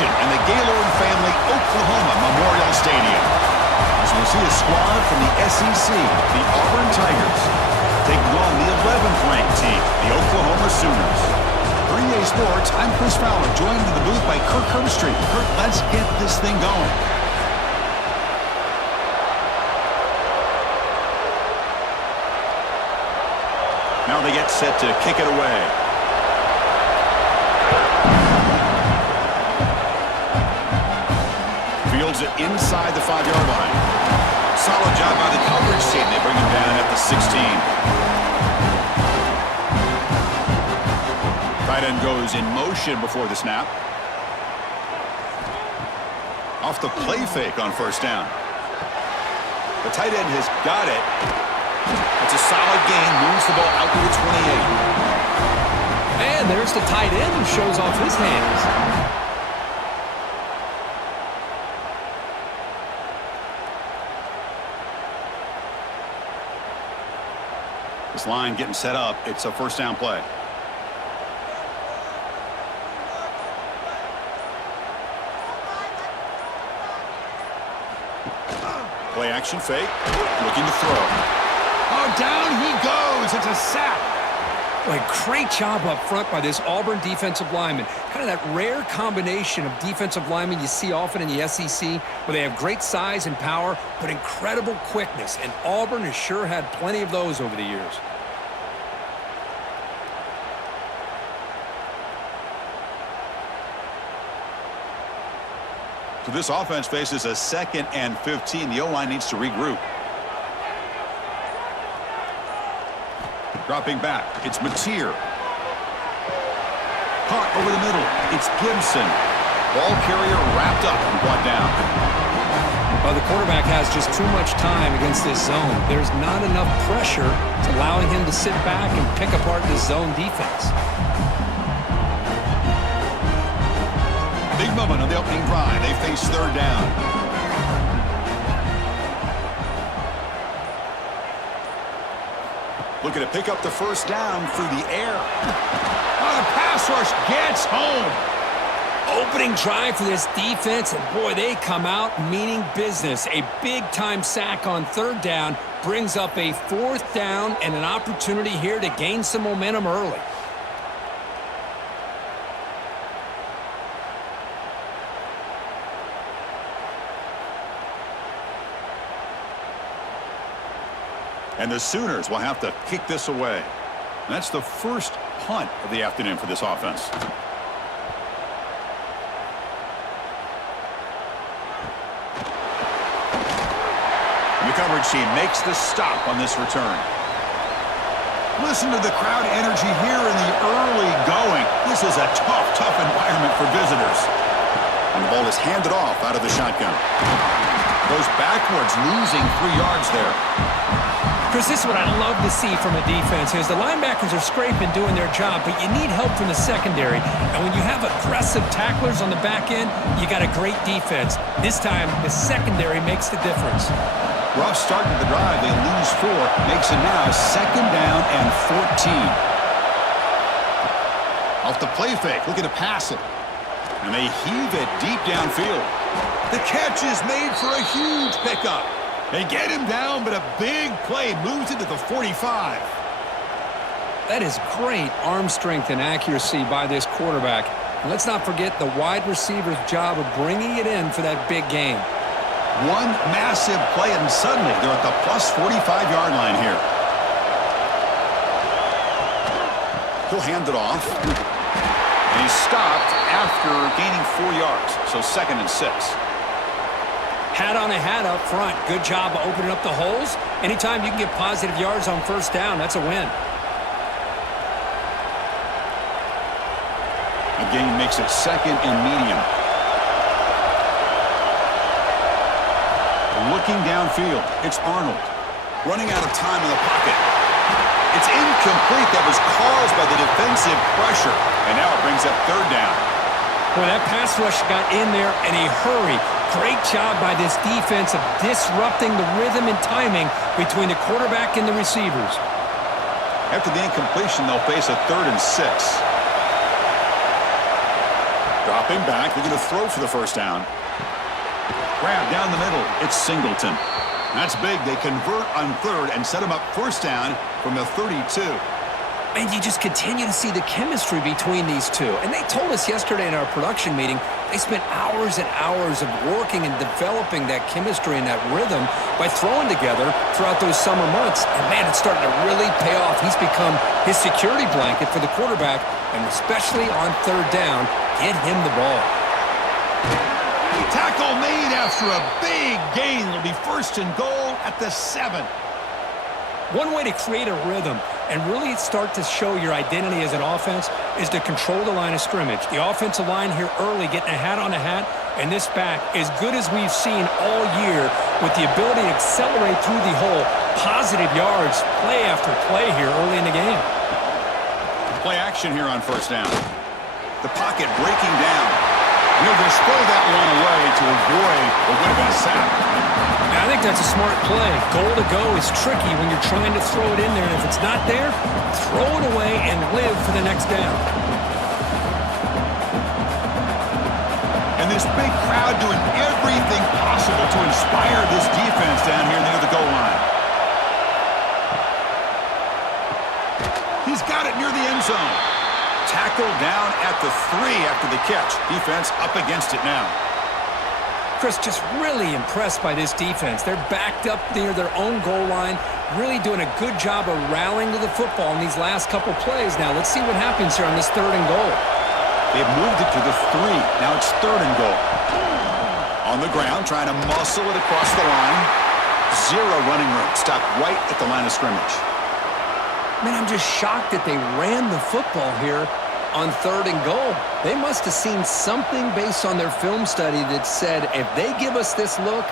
celebration in the Gaylord family Oklahoma Memorial Stadium as we see a squad from the SEC, the Auburn Tigers, taking on the 11th ranked team, the Oklahoma Sooners. For EA Sports, I'm Chris Fowler, joined in the booth by Kirk Herbstreit. Kirk, let's get this thing going. Now they get set to kick it away. Fields it inside the 5-yard line. Solid job by the coverage team. They bring him down at the 16. Tight end goes in motion before the snap. Off the play fake on first down. The tight end has got it. It's a solid gain. Moves the ball out to the 28. And there's the tight end who shows off his hands. This line getting set up. It's a first down play. Play action fake. Looking to throw. Oh, down he goes. It's a sack. Boy, great job up front by this Auburn defensive lineman. Kind of that rare combination of defensive linemen you see often in the SEC, where they have great size and power, but incredible quickness. And Auburn has sure had plenty of those over the years. So this offense faces a 2nd and 15. The O-line needs to regroup. Dropping back, it's Mateer. Caught over the middle, it's Gibson. Ball carrier wrapped up and brought down. Well, the quarterback has just too much time against this zone. There's not enough pressure to allowing him to sit back and pick apart this zone defense. Big moment on the opening drive. They face third down. Looking to pick up the first down through the air. Oh, the pass rush gets home. Opening drive for this defense, and boy, they come out meaning business. A big-time sack on third down brings up a 4th down and an opportunity here to gain some momentum early. And the Sooners will have to kick this away. And that's the first punt of the afternoon for this offense. And the coverage team makes the stop on this return. Listen to the crowd energy here in the early going. This is a tough environment for visitors. And the ball is handed off out of the shotgun. Goes backwards, losing 3 yards there. Chris, this is what I love to see from a defense is the linebackers are scraping, doing their job, but you need help from the secondary. And when you have aggressive tacklers on the back end, you got a great defense. This time, the secondary makes the difference. Rough start to the drive. They lose 4. Makes it now 2nd down and 14. Off the play fake, looking to pass it. And they heave it deep downfield. The catch is made for a huge pickup. They get him down, but a big play moves it to the 45. That is great arm strength and accuracy by this quarterback. And let's not forget the wide receiver's job of bringing it in for that big game. One massive play, and suddenly they're at the plus 45-yard line here. He'll hand it off. And he's stopped after gaining 4 yards, so 2nd and 6. Hat on a hat up front. Good job of opening up the holes. Anytime you can get positive yards on first down, that's a win. The gain makes it 2nd and medium. Looking downfield, it's Arnold. Running out of time in the pocket. It's incomplete. That was caused by the defensive pressure. And now it brings up 3rd down. Boy, that pass rush got in there in a hurry. Great job by this defense of disrupting the rhythm and timing between the quarterback and the receivers. After the incompletion, they'll face a 3rd and 6. Drop Dropping back, they're going to throw for the first down. Grab down the middle, it's Singleton. That's big. They convert on third and set him up first down from the 32. And you just continue to see the chemistry between these two. And they told us yesterday in our production meeting, they spent hours and hours of working and developing that chemistry and that rhythm by throwing together throughout those summer months. And, man, it's starting to really pay off. He's become his security blanket for the quarterback, and especially on third down, get him the ball. Tackle made after a big gain. It'll be first and goal at the 7. One way to create a rhythm and really start to show your identity as an offense is to control the line of scrimmage. The offensive line here early getting a hat on a hat, and this back, as good as we've seen all year, with the ability to accelerate through the hole, positive yards, play after play here early in the game. Play action here on first down. The pocket breaking down. He'll just throw that one away to avoid what would have been a sack. I think that's a smart play. Goal to go is tricky when you're trying to throw it in there, and if it's not there, throw it away and live for the next down. And this big crowd doing everything possible to inspire this defense down here near the goal line. He's got it near the end zone. Tackle down at the 3 after the catch. Defense up against it now. Chris, just really impressed by this defense. They're backed up near their own goal line, really doing a good job of rallying to the football in these last couple plays. Now, let's see what happens here on this third and goal. They've moved it to the 3. Now it's third and goal. On the ground, trying to muscle it across the line. Zero running room. Stopped right at the line of scrimmage. Man, I'm just shocked that they ran the football here on third and goal. They must have seen something based on their film study that said, if they give us this look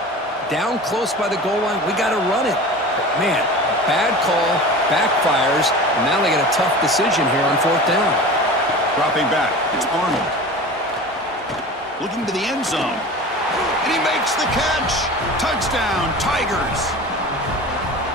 down close by the goal line, we got to run it. But man, bad call, backfires, and now they got a tough decision here on fourth down. Dropping back, it's Arnold. Looking to the end zone. And he makes the catch. Touchdown, Tigers.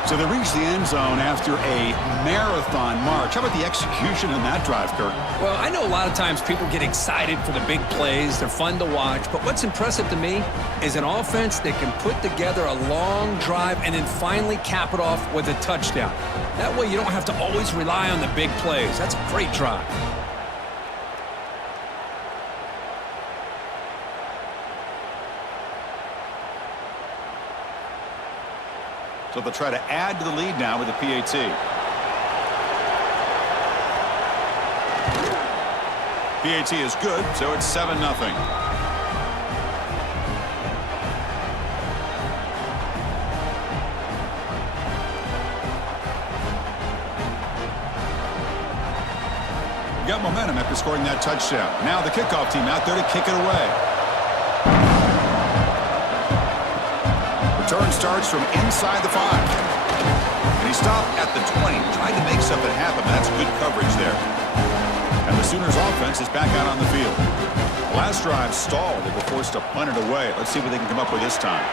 So they reach the end zone after a marathon march. How about the execution in that drive, Kirk? Well, I know a lot of times people get excited for the big plays. They're fun to watch. But what's impressive to me is an offense that can put together a long drive and then finally cap it off with a touchdown. That way you don't have to always rely on the big plays. That's a great drive. So they'll try to add to the lead now with the PAT. PAT is good, so it's 7-0. Got momentum after scoring that touchdown. Now the kickoff team out there to kick it away. Return starts from inside the 5. And he stopped at the 20, trying to make something happen, but that's good coverage there. And the Sooners offense is back out on the field. Last drive stalled. They were forced to punt it away. Let's see what they can come up with this time.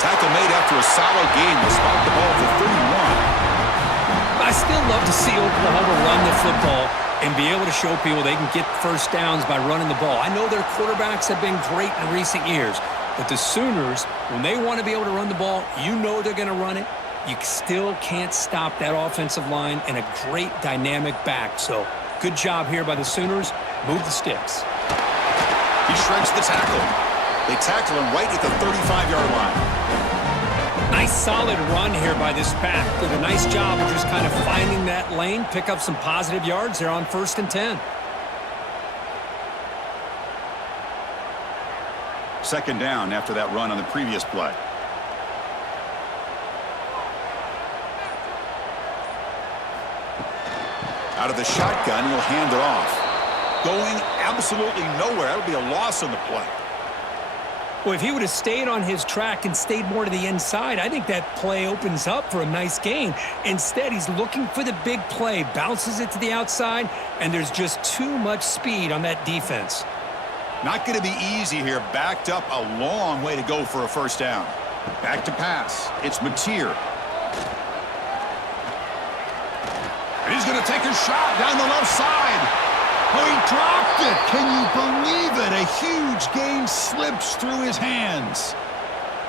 Tackle made after a solid gain. They spot the ball for 31. I still love to see Oklahoma run the football and be able to show people they can get first downs by running the ball. I know their quarterbacks have been great in recent years. But the Sooners, when they want to be able to run the ball, you know they're going to run it. You still can't stop that offensive line and a great dynamic back. So good job here by the Sooners. Move the sticks. He shreds the tackle. They tackle him right at the 35-yard line. Nice solid run here by this back. Did a nice job of just kind of finding that lane, pick up some positive yards there on 1st and 10. Second down after that run on the previous play. Out of the shotgun, he'll hand it off. Going absolutely nowhere. That would be a loss on the play. Well, if he would have stayed on his track and stayed more to the inside, I think that play opens up for a nice gain. Instead, he's looking for the big play, bounces it to the outside, and there's just too much speed on that defense. Not going to be easy here. Backed up a long way to go for a first down. Back to pass. It's Mateer. And he's going to take a shot down the left side. Oh, he dropped it! Can you believe it? A huge gain slips through his hands.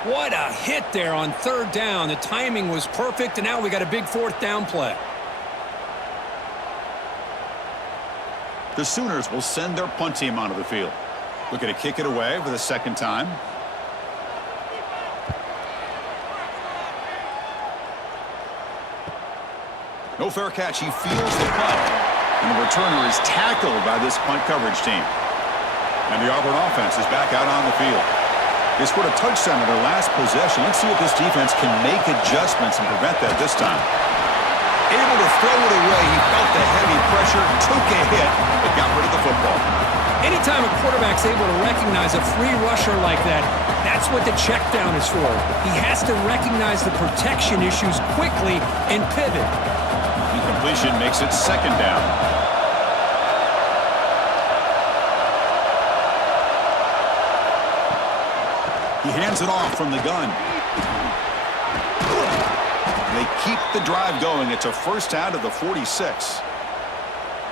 What a hit there on third down. The timing was perfect, and now we got a big fourth down play. The Sooners will send their punt team onto the field. Looking to kick it away for the second time. No fair catch. He feels the punt. And the returner is tackled by this punt coverage team. And the Auburn offense is back out on the field. They scored a touchdown in their last possession. Let's see if this defense can make adjustments and prevent that this time. Able to throw it away. He felt the heavy pressure, took a hit, but got rid of the football. Anytime a quarterback's able to recognize a free rusher like that, that's what the check down is for. He has to recognize the protection issues quickly and pivot. Incompletion makes it second down. He hands it off from the gun. They keep the drive going. It's a first down to the 46.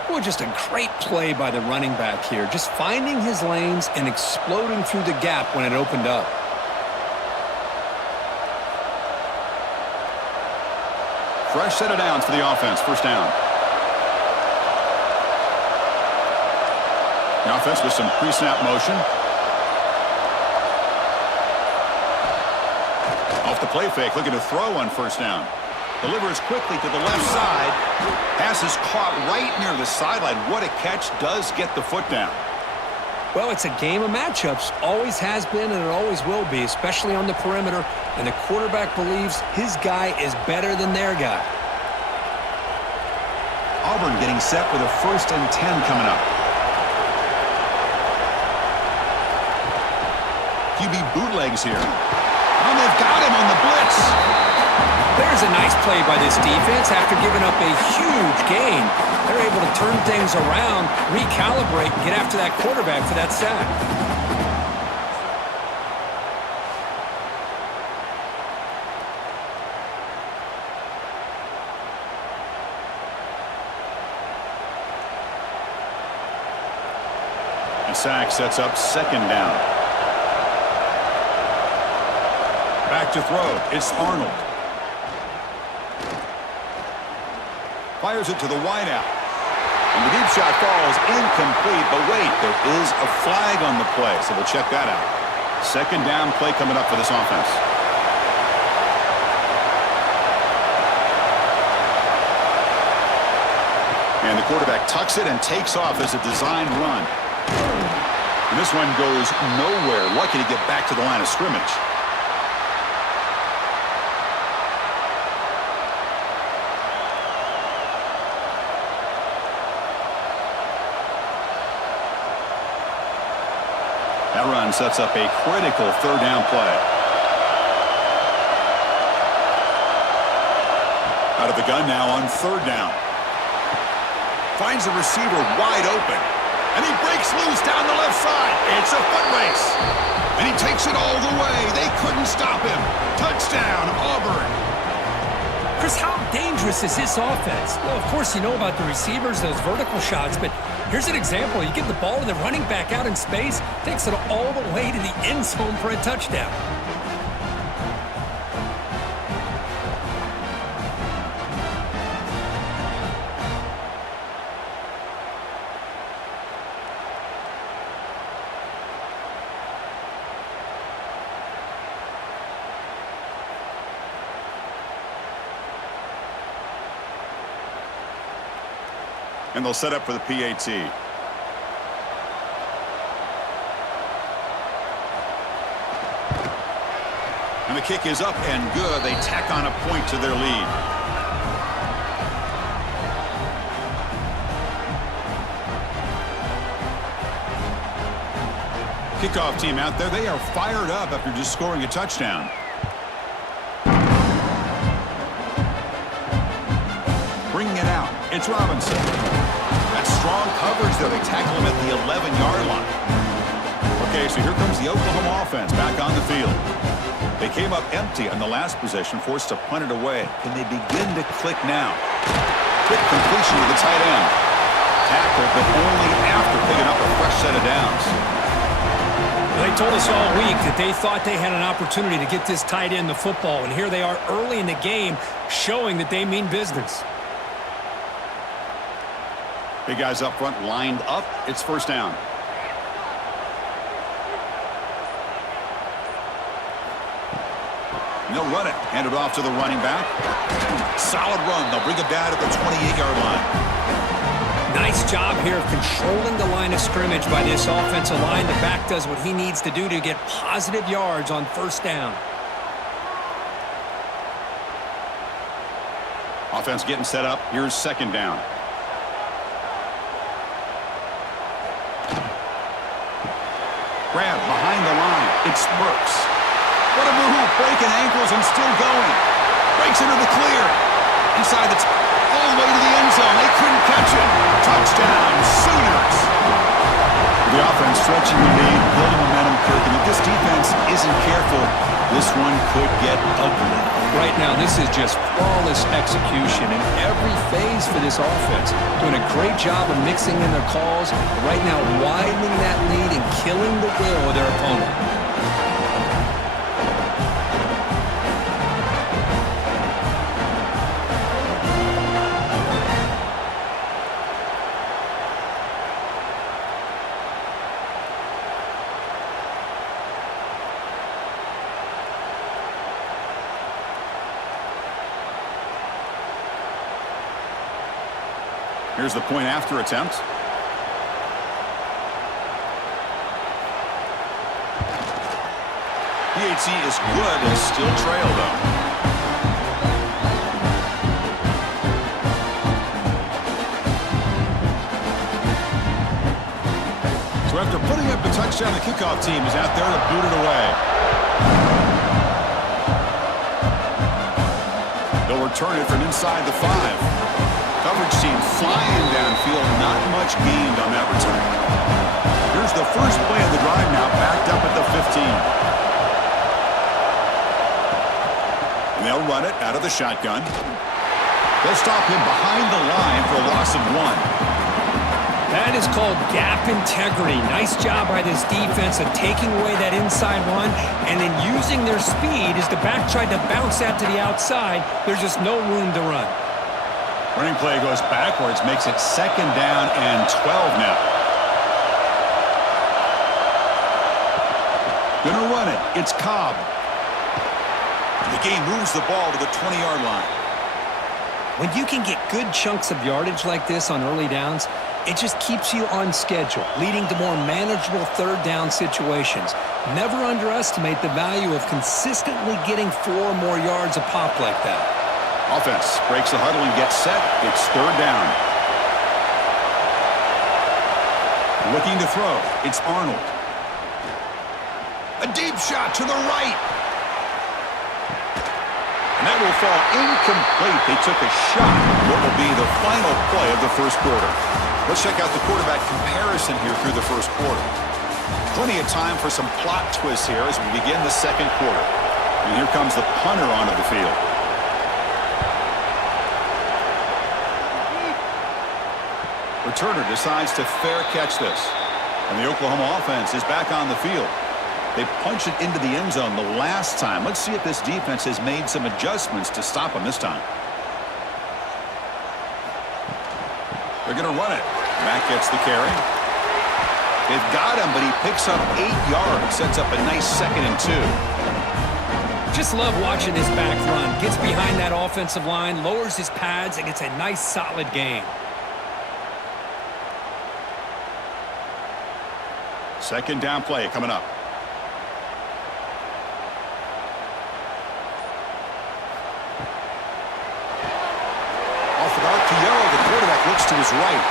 Boy, just a great play by the running back here. Just finding his lanes and exploding through the gap when it opened up. Fresh set of downs for the offense. First down. The offense with some pre-snap motion. Off the play fake, looking to throw on first down. Delivers quickly to the left side. Pass is caught right near the sideline. What a catch. Does get the foot down. Well, it's a game of matchups. Always has been and it always will be, especially on the perimeter. And the quarterback believes his guy is better than their guy. Auburn getting set with a 1st and 10 coming up. QB bootlegs here. And they've got him on the blitz. There's a nice play by this defense. After giving up a huge gain, they're able to turn things around, recalibrate, and get after that quarterback for that sack. The sack sets up second down. Back to throw. It's Arnold. Fires it to the wideout. And the deep shot falls incomplete. But wait, there is a flag on the play, so we'll check that out. Second down play coming up for this offense. And the quarterback tucks it and takes off as a design run. And this one goes nowhere. Lucky to get back to the line of scrimmage. That run sets up a critical third down play. Out of the gun now on third down. Finds the receiver wide open. And he breaks loose down the left side. It's a foot race. And he takes it all the way. They couldn't stop him. Touchdown, Auburn. Chris, how dangerous is this offense? Well, of course, you know about the receivers, those vertical shots, but here's an example. You give the ball to the running back out in space, takes it all the way to the end zone for a touchdown. And they'll set up for the PAT. And the kick is up and good. They tack on a point to their lead. Kickoff team out there. They are fired up after just scoring a touchdown. Bringing it out. It's Robinson. That's strong coverage, though. They tackle him at the 11-yard line. Okay, so here comes the Oklahoma offense back on the field. They came up empty on the last possession, forced to punt it away. Can they begin to click now? Quick completion to the tight end. tackle, but only after picking up a fresh set of downs. They told us all week that they thought they had an opportunity to get this tight end the football, and here they are early in the game showing that they mean business. Big guys up front lined up. It's first down. And they'll run it. Hand it off to the running back. Solid run. They'll bring it down at the 28-yard line. Nice job here of controlling the line of scrimmage by this offensive line. The back does what he needs to do to get positive yards on first down. Offense getting set up. Here's second down. Grab behind the line. It's Burks. What a move. Breaking ankles and still going. Breaks into the clear. Inside the all the way to the end zone. They couldn't catch it. Touchdown, Sooners. The offense stretching the lead, building momentum, Kirk. And if this defense isn't careful, this one could get ugly. Right now, this is just flawless execution in every phase for this offense. Doing a great job of mixing in their calls. Right now, widening that lead and killing the will of their opponent. Here's the point after attempt. PAT is good and still trail, though. So after putting up the touchdown, the kickoff team is out there to boot it away. They'll return it from inside the 5. Coverage team flying downfield, not much gained on that return. Here's the first play of the drive now, backed up at the 15. And they'll run it out of the shotgun. They'll stop him behind the line for a loss of 1. That is called gap integrity. Nice job by this defense of taking away that inside run and then using their speed as the back tried to bounce that to the outside. There's just no room to run. Running play goes backwards, makes it second down and 12 now. Gonna run it. It's Cobb. The game moves the ball to the 20-yard line. When you can get good chunks of yardage like this on early downs, it just keeps you on schedule, leading to more manageable third down situations. Never underestimate the value of consistently getting 4 or more yards a pop like that. Offense breaks the huddle and gets set. It's third down. Looking to throw. It's Arnold. A deep shot to the right. And that will fall incomplete. They took a shot. What will be the final play of the first quarter. Let's check out the quarterback comparison here through the first quarter. Plenty of time for some plot twists here as we begin the second quarter. And here comes the punter onto the field. Returner decides to fair catch this. And the Oklahoma offense is back on the field. They punch it into the end zone the last time. Let's see if this defense has made some adjustments to stop them this time. They're going to run it. Mack gets the carry. They've got him, but he picks up 8 yards. Sets up a nice 2nd and 2. Just love watching this back run. Gets behind that offensive line, lowers his pads, and gets a nice solid gain. Second down play coming up. Off it out to Yarrow. The quarterback looks to his right.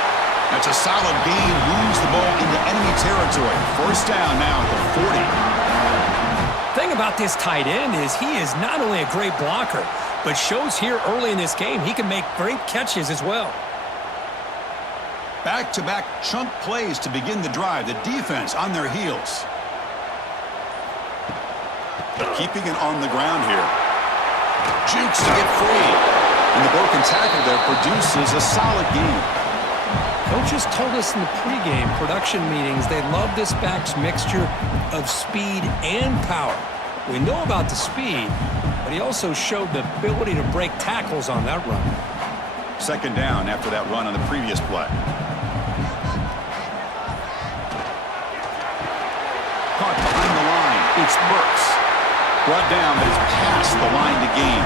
That's a solid gain. Moves the ball into enemy territory. First down now at the 40. Thing about this tight end is he is not only a great blocker, but shows here early in this game he can make great catches as well. Back-to-back chunk plays to begin the drive. The defense on their heels. Keeping it on the ground here. Jukes to get free. And the broken tackle there produces a solid gain. Coaches told us in the pregame production meetings they love this back's mixture of speed and power. We know about the speed, but he also showed the ability to break tackles on that run. Second down after that run on the previous play. Caught behind the line. It's Burks. Brought down, but it's past the line to gain.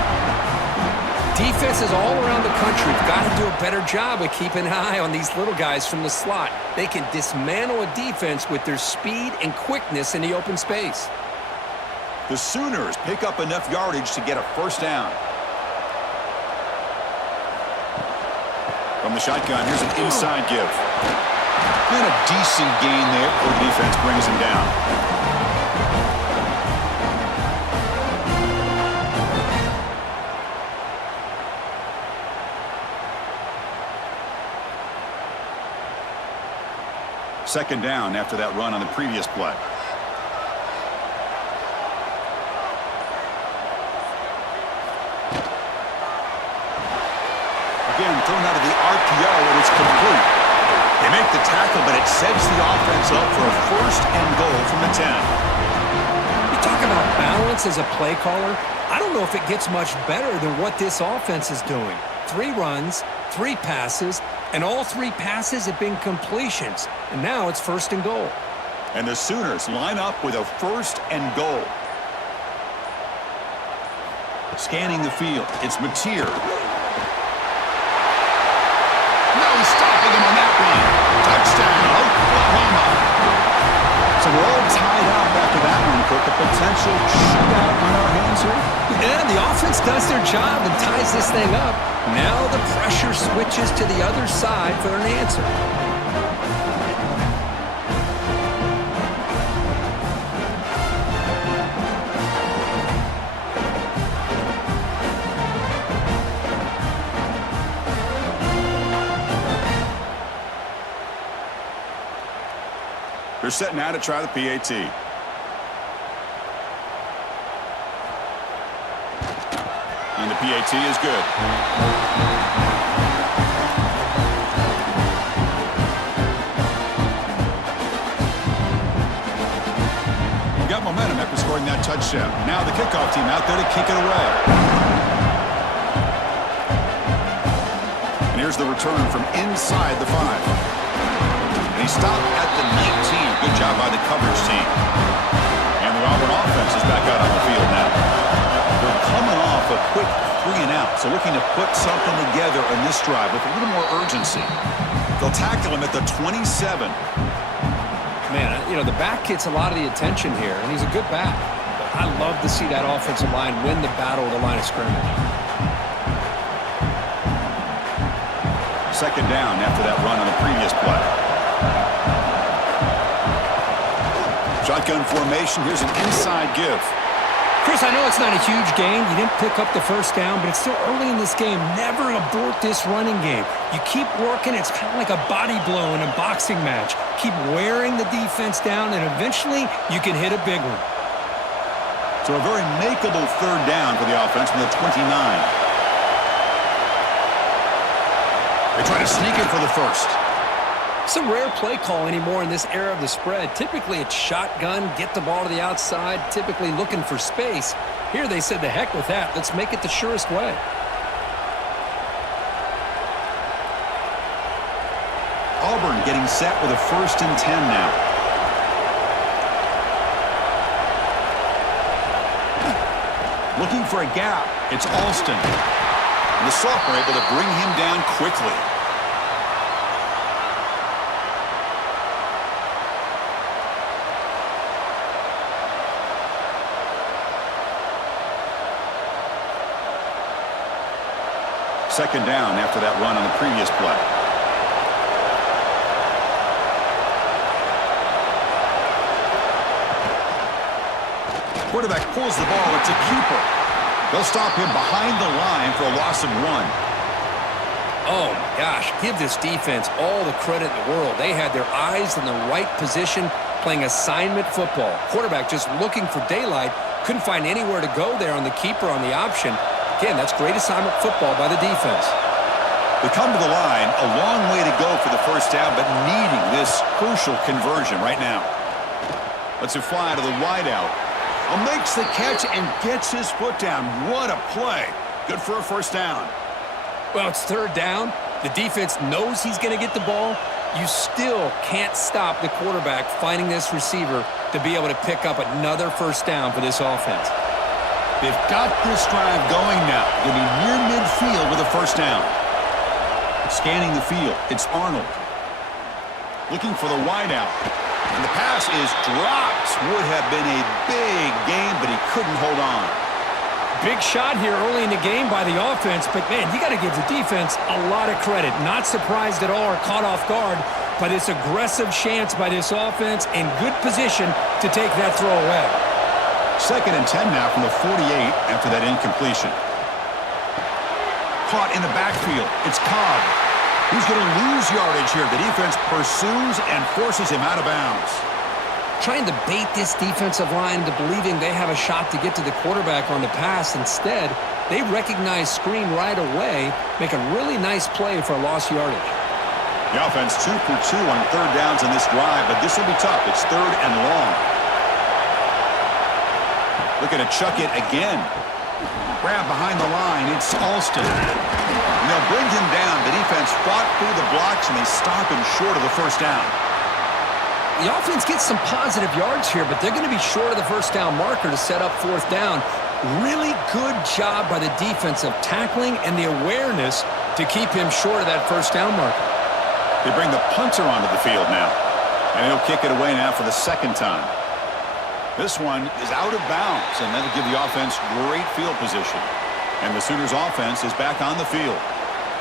Defenses all around the country have got to do a better job of keeping an eye on these little guys from the slot. They can dismantle a defense with their speed and quickness in the open space. The Sooners pick up enough yardage to get a first down. From the shotgun, here's an inside give. And a decent gain there before the defense brings him down. Second down after that run on the previous play. Again, thrown out of the RPO, and it's complete. They make the tackle, but it sets the offense up for a first and goal from the 10. You talk about balance as a play caller. I don't know if it gets much better than what this offense is doing. 3 runs, 3 passes, and all 3 passes have been completions. And now it's first and goal. And the Sooners line up with a first and goal. Scanning the field, it's Mateer. No stopping him on that one. Touchdown, Oklahoma. So we're all tied up after that one, Cook. A potential shootout on our hands here. Yeah, the offense does their job and ties this thing up. Now the pressure switches to the other side for an answer. They're set now to try the PAT. And the PAT is good. Got momentum after scoring that touchdown. Now the kickoff team out there to kick it away. And here's the return from inside the 5. And he stopped at the 19. Good job by the coverage team. And the Auburn offense is back out on the field now. They're coming off a quick 3 and out, so looking to put something together in this drive with a little more urgency. They'll tackle him at the 27. Man, you know, the back gets a lot of the attention here, and he's a good back. But I love to see that offensive line win the battle of the line of scrimmage. Second down after that run on the previous play. Shotgun formation. Here's an inside give. Chris, I know it's not a huge gain. You didn't pick up the first down, but it's still early in this game. Never abort this running game. You keep working. It's kind of like a body blow in a boxing match. Keep wearing the defense down, and eventually you can hit a big one. So a very makeable third down for the offense from the 29. They try to sneak it for the first. It's a rare play call anymore in this era of the spread. Typically, it's shotgun, get the ball to the outside, typically looking for space. Here they said, the heck with that. Let's make it the surest way. Auburn getting set with a first and 10 now. Looking for a gap. It's Alston. And the sophomore able to bring him down quickly. Second down after that run on the previous play. Quarterback pulls the ball. It's a keeper. They'll stop him behind the line for a loss of 1. Oh, my gosh. Give this defense all the credit in the world. They had their eyes in the right position, playing assignment football. Quarterback just looking for daylight. Couldn't find anywhere to go there on the keeper on the option. Again, that's great assignment football by the defense. They come to the line, a long way to go for the first down, but needing this crucial conversion right now. Lets it fly to the wideout. Makes the catch and gets his foot down. What a play. Good for a first down. Well, it's third down. The defense knows he's going to get the ball. You still can't stop the quarterback finding this receiver to be able to pick up another first down for this offense. They've got this drive going now. Going to be near midfield with a first down. Scanning the field, it's Arnold. Looking for the wideout. And the pass is dropped. Would have been a big game, but he couldn't hold on. Big shot here early in the game by the offense, but, man, you got to give the defense a lot of credit. Not surprised at all or caught off guard by this aggressive chance by this offense in good position to take that throw away. 2nd and 10 now from the 48 after that incompletion. Caught in the backfield. It's Cobb. He's going to lose yardage here. The defense pursues and forces him out of bounds. Trying to bait this defensive line into believing they have a shot to get to the quarterback on the pass. Instead, they recognize screen right away, make a really nice play for a lost yardage. The offense 2 for 2 on third downs in this drive, but this will be tough. It's third and long. Looking to chuck it again. Grab behind the line. It's Alston. And they'll bring him down. The defense fought through the blocks, and they stop him short of the first down. The offense gets some positive yards here, but they're going to be short of the first down marker to set up fourth down. Really good job by the defense of tackling and the awareness to keep him short of that first down marker. They bring the punter onto the field now. And he'll kick it away now for the second time. This one is out of bounds, and that'll give the offense great field position. And the Sooners offense is back on the field.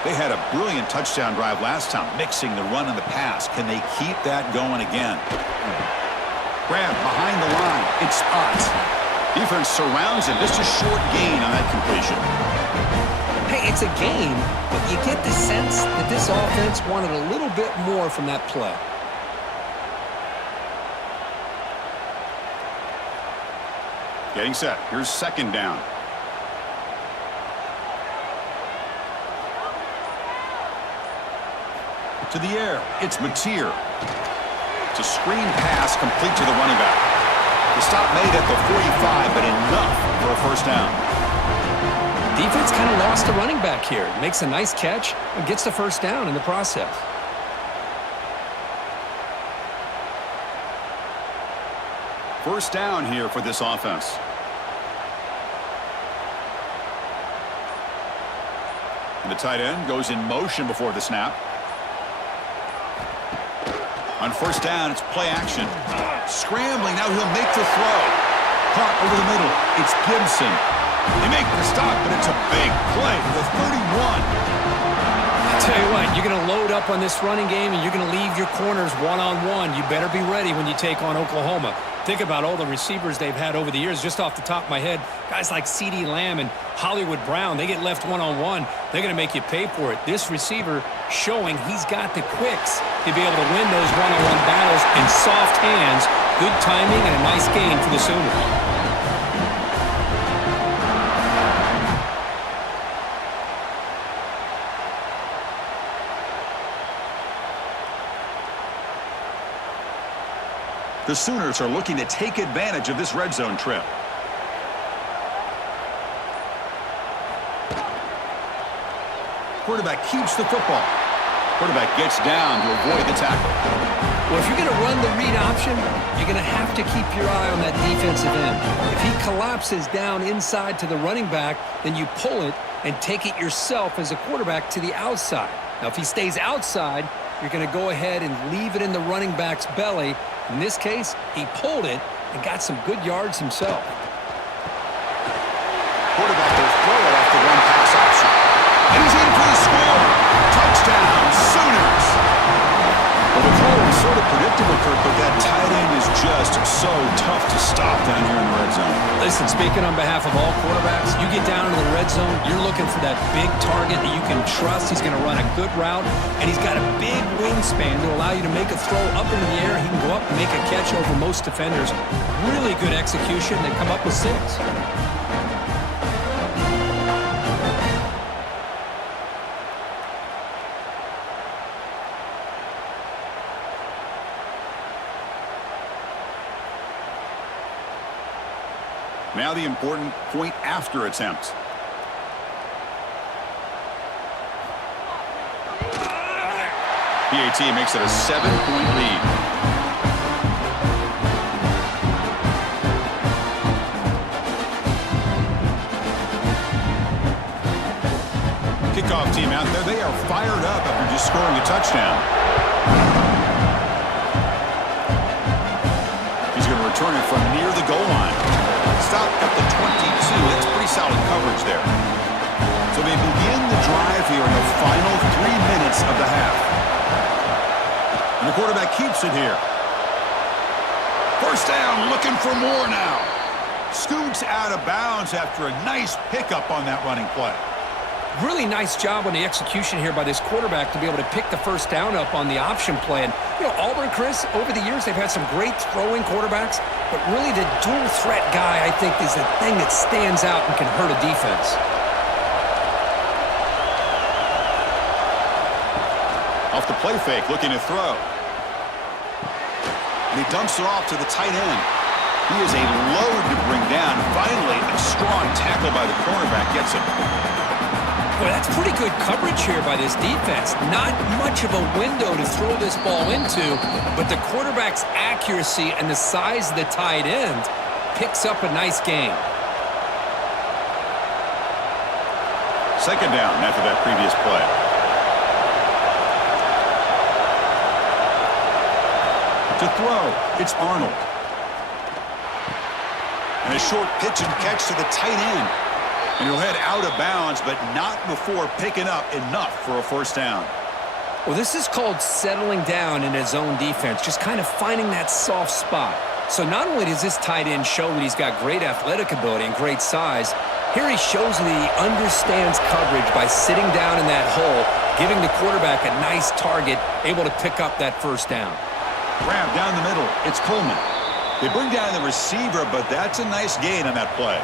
They had a brilliant touchdown drive last time, mixing the run and the pass. Can they keep that going again? Grab behind the line. It's Ott. Defense surrounds him. Just a short gain on that completion. Hey, it's a game, but you get the sense that this offense wanted a little bit more from that play. Getting set. Here's second down. To the air. It's Mateer. It's a screen pass complete to the running back. The stop made at the 45, but enough for a first down. Defense kind of lost the running back here. Makes a nice catch and gets the first down in the process. First down here for this offense. And the tight end goes in motion before the snap. On first down, it's play action. Scrambling, now he'll make the throw. Caught over the middle, it's Gibson. They make the stop, but it's a big play to the 31. I'll tell you what, you're going to load up on this running game and you're going to leave your corners one-on-one. You better be ready when you take on Oklahoma. Think about all the receivers they've had over the years. Just off the top of my head, guys like CeeDee Lamb and Hollywood Brown, they get left one-on-one. They're going to make you pay for it. This receiver showing he's got the quicks to be able to win those one-on-one battles in soft hands. Good timing and a nice gain for the Sooners. The Sooners are looking to take advantage of this red zone trip. Quarterback keeps the football. Quarterback gets down to avoid the tackle. Well, if you're going to run the read option, you're going to have to keep your eye on that defensive end. If he collapses down inside to the running back, then you pull it and take it yourself as a quarterback to the outside. Now, if he stays outside, you're going to go ahead and leave it in the running back's belly. In this case, he pulled it and got some good yards himself. Quarterback will throw it off the one pass option. And he's in for the score. Touchdown, Sooners. Well, the call was sort of predictable, Kirk, but that tight end is just so tough to stop down here in the red zone. Listen, speaking on behalf of all quarterbacks, you get down into the red zone, you're looking for that big target that you can trust. He's going to run a good route, and he's got a big wingspan to allow you to make a throw up into the air. He can go up and make a catch over most defenders. Really good execution. They come up with 6. Now the important point after attempt. PAT makes it a 7-point lead. Kickoff team out there, they are fired up after just scoring a touchdown. He's going to return it from near the goal line. Stop at the 22. That's pretty solid coverage there. So they begin the drive here in the final 3 minutes of the half. And the quarterback keeps it here. First down, looking for more now. Scoots out of bounds after a nice pickup on that running play. Really nice job on the execution here by this quarterback to be able to pick the first down up on the option play. And, you know, Auburn, Chris, over the years, they've had some great throwing quarterbacks, but really the dual threat guy, I think, is the thing that stands out and can hurt a defense. Off the play fake, looking to throw. And he dumps it off to the tight end. He is a load to bring down. Finally, a strong tackle by the cornerback gets him. Boy, that's pretty good coverage here by this defense. Not much of a window to throw this ball into, but the quarterback's accuracy and the size of the tight end picks up a nice gain. Second down after that previous play. To throw, it's Arnold. And a short pitch and catch to the tight end. And he'll head out of bounds, but not before picking up enough for a first down. Well, this is called settling down in his own defense, just kind of finding that soft spot. So not only does this tight end show that he's got great athletic ability and great size, here he shows that he understands coverage by sitting down in that hole, giving the quarterback a nice target, able to pick up that first down. Grab down the middle. It's Coleman. They bring down the receiver, but that's a nice gain on that play.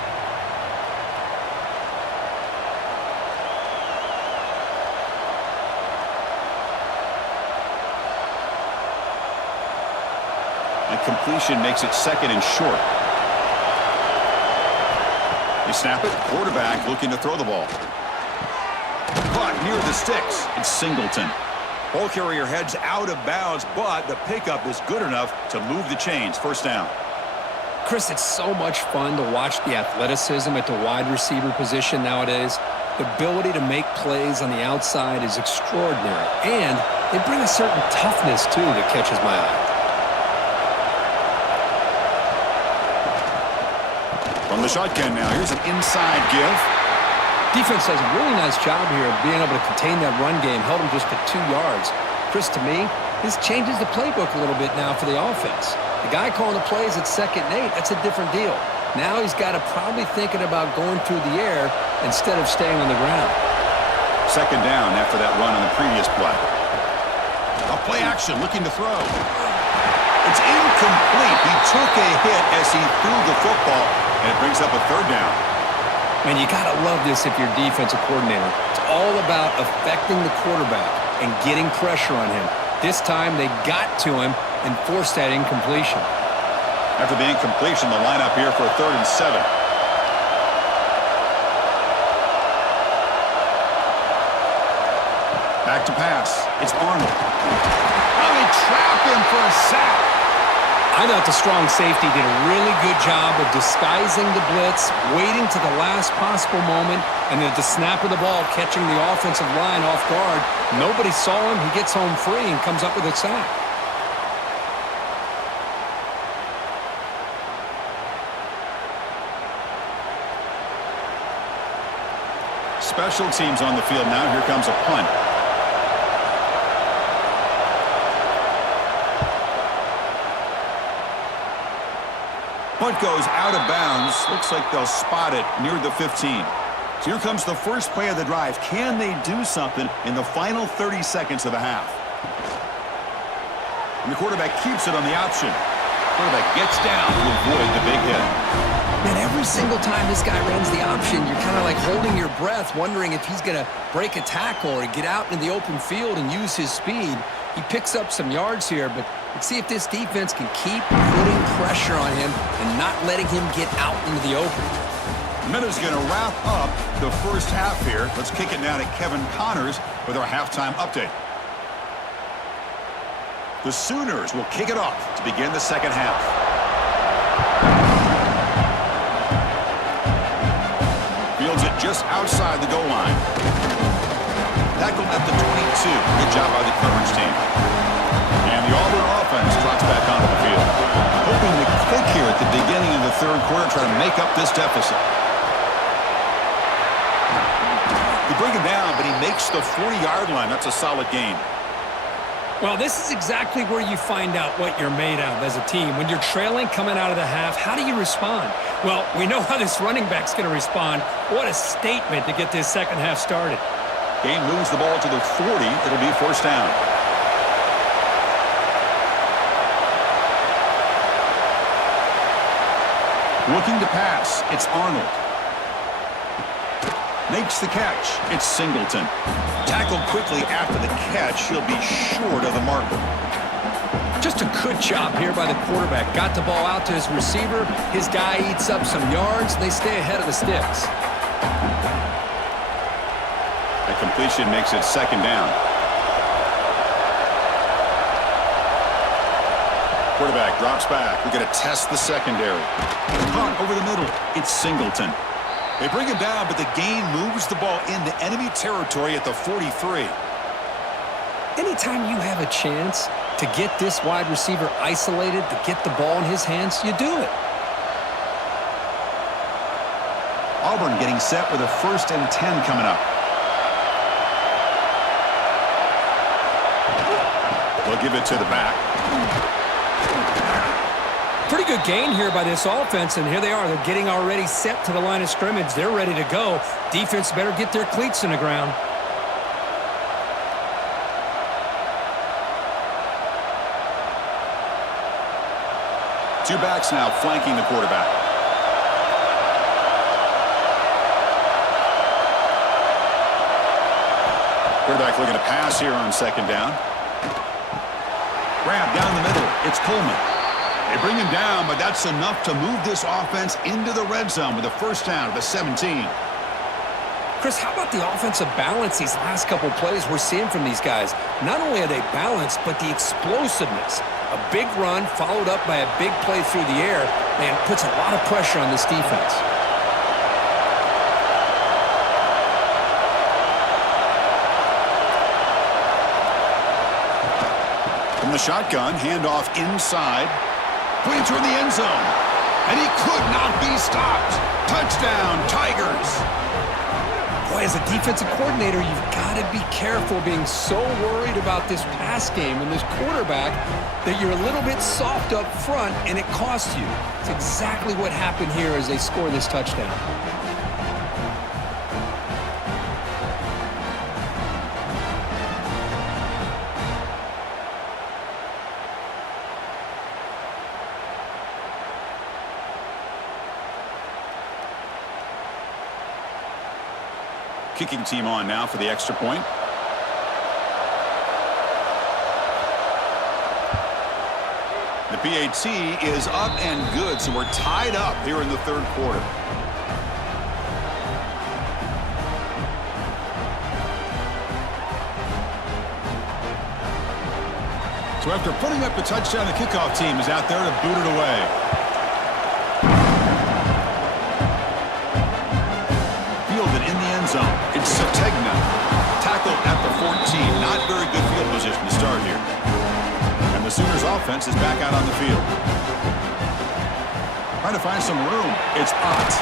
And completion makes it second and short. They snap it. Quarterback looking to throw the ball. Caught near the sticks. It's Singleton. Ball carrier heads out of bounds, but the pickup is good enough to move the chains. First down. Chris, it's so much fun to watch the athleticism at the wide receiver position nowadays. The ability to make plays on the outside is extraordinary, and they bring a certain toughness, too, that catches my eye. From the shotgun now, here's an inside give. Defense does a really nice job here of being able to contain that run game, held him just to 2 yards. Chris, to me, this changes the playbook a little bit now for the offense. The guy calling the plays at 2nd and 8, that's a different deal. Now he's got to probably thinking about going through the air instead of staying on the ground. Second down after that run on the previous play. A play action looking to throw. It's incomplete. He took a hit as he threw the football, and it brings up a third down. Man, you got to love this if you're defensive coordinator. It's all about affecting the quarterback and getting pressure on him. This time they got to him and forced that incompletion. After the incompletion, the lineup here for a 3rd and 7. Back to pass. It's Arnold. Oh, they trap him for a sack. I thought the strong safety did a really good job of disguising the blitz, waiting to the last possible moment, and then at the snap of the ball, catching the offensive line off guard. Nobody saw him. He gets home free and comes up with a sack. Special teams on the field now. Here comes a punt. Punt goes out of bounds. Looks like they'll spot it near the 15. So here comes the first play of the drive. Can they do something in the final 30 seconds of the half? And the quarterback keeps it on the option. Quarterback gets down to avoid the big hit. Man, every single time this guy runs the option, you're kind of like holding your breath, wondering if he's going to break a tackle or get out in the open field and use his speed. He picks up some yards here, but Let's see if this defense can keep putting pressure on him and not letting him get out into the open. Minute's going to wrap up the first half here. Let's kick it down to Kevin Connors with our halftime update. The Sooners will kick it off to begin the second half. Fields it just outside the goal line. Tackled at the 22. Good job by the coverage team. And the Auburn offense trots back onto the field. Hoping to click here at the beginning of the third quarter, try to make up this deficit. He bring him down, but he makes the 40-yard line. That's a solid gain. Well, this is exactly where you find out what you're made of as a team. When you're trailing coming out of the half, how do you respond? Well, we know how this running back's going to respond. What a statement to get this second half started. Game moves the ball to the 40. It'll be first down. Looking to pass. It's Arnold. Makes the catch. It's Singleton. Tackled quickly after the catch. He'll be short of the marker. Just a good job here by the quarterback. Got the ball out to his receiver. His guy eats up some yards. They stay ahead of the sticks. That completion makes it second down. Quarterback drops back. We're going to test the secondary. Caught over the middle. It's Singleton. They bring him down, but the gain moves the ball into enemy territory at the 43. Anytime you have a chance to get this wide receiver isolated, to get the ball in his hands, you do it. Auburn getting set with a 1st and 10 coming up. They'll give it to the back. Pretty good gain here by this offense, and here they are. They're getting already set to the line of scrimmage. They're ready to go. Defense better get their cleats in the ground. Two backs now flanking the quarterback. Quarterback looking to pass here on second down. Grab down the middle. It's Coleman. They bring him down, but that's enough to move this offense into the red zone with a first down at the 17. Chris, how about the offensive balance these last couple plays we're seeing from these guys? Not only are they balanced, but the explosiveness. A big run followed up by a big play through the air, and puts a lot of pressure on this defense. From the shotgun, handoff inside. Putting toward the end zone. And he could not be stopped. Touchdown, Tigers. Boy, as a defensive coordinator, you've got to be careful being so worried about this pass game and this quarterback that you're a little bit soft up front and it costs you. It's exactly what happened here as they score this touchdown. Kicking team on now for the extra point. The PAT is up and good, so we're tied up here in the third quarter. So after putting up the touchdown, the kickoff team is out there to boot it away. Zone. It's Sategna. Tackled at the 14. Not very good field position to start here. And the Sooners offense is back out on the field. Trying to find some room. It's Ott.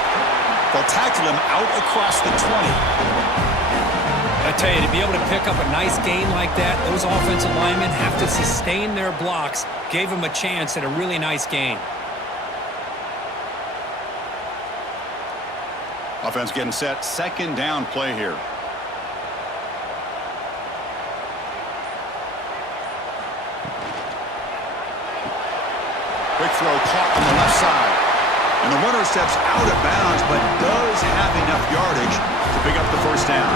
They'll tackle him out across the 20. I tell you, to be able to pick up a nice gain like that, those offensive linemen have to sustain their blocks. Gave him a chance at a really nice gain. Offense getting set. Second down play here. Quick throw caught on the left side. And the runner steps out of bounds, but does have enough yardage to pick up the first down.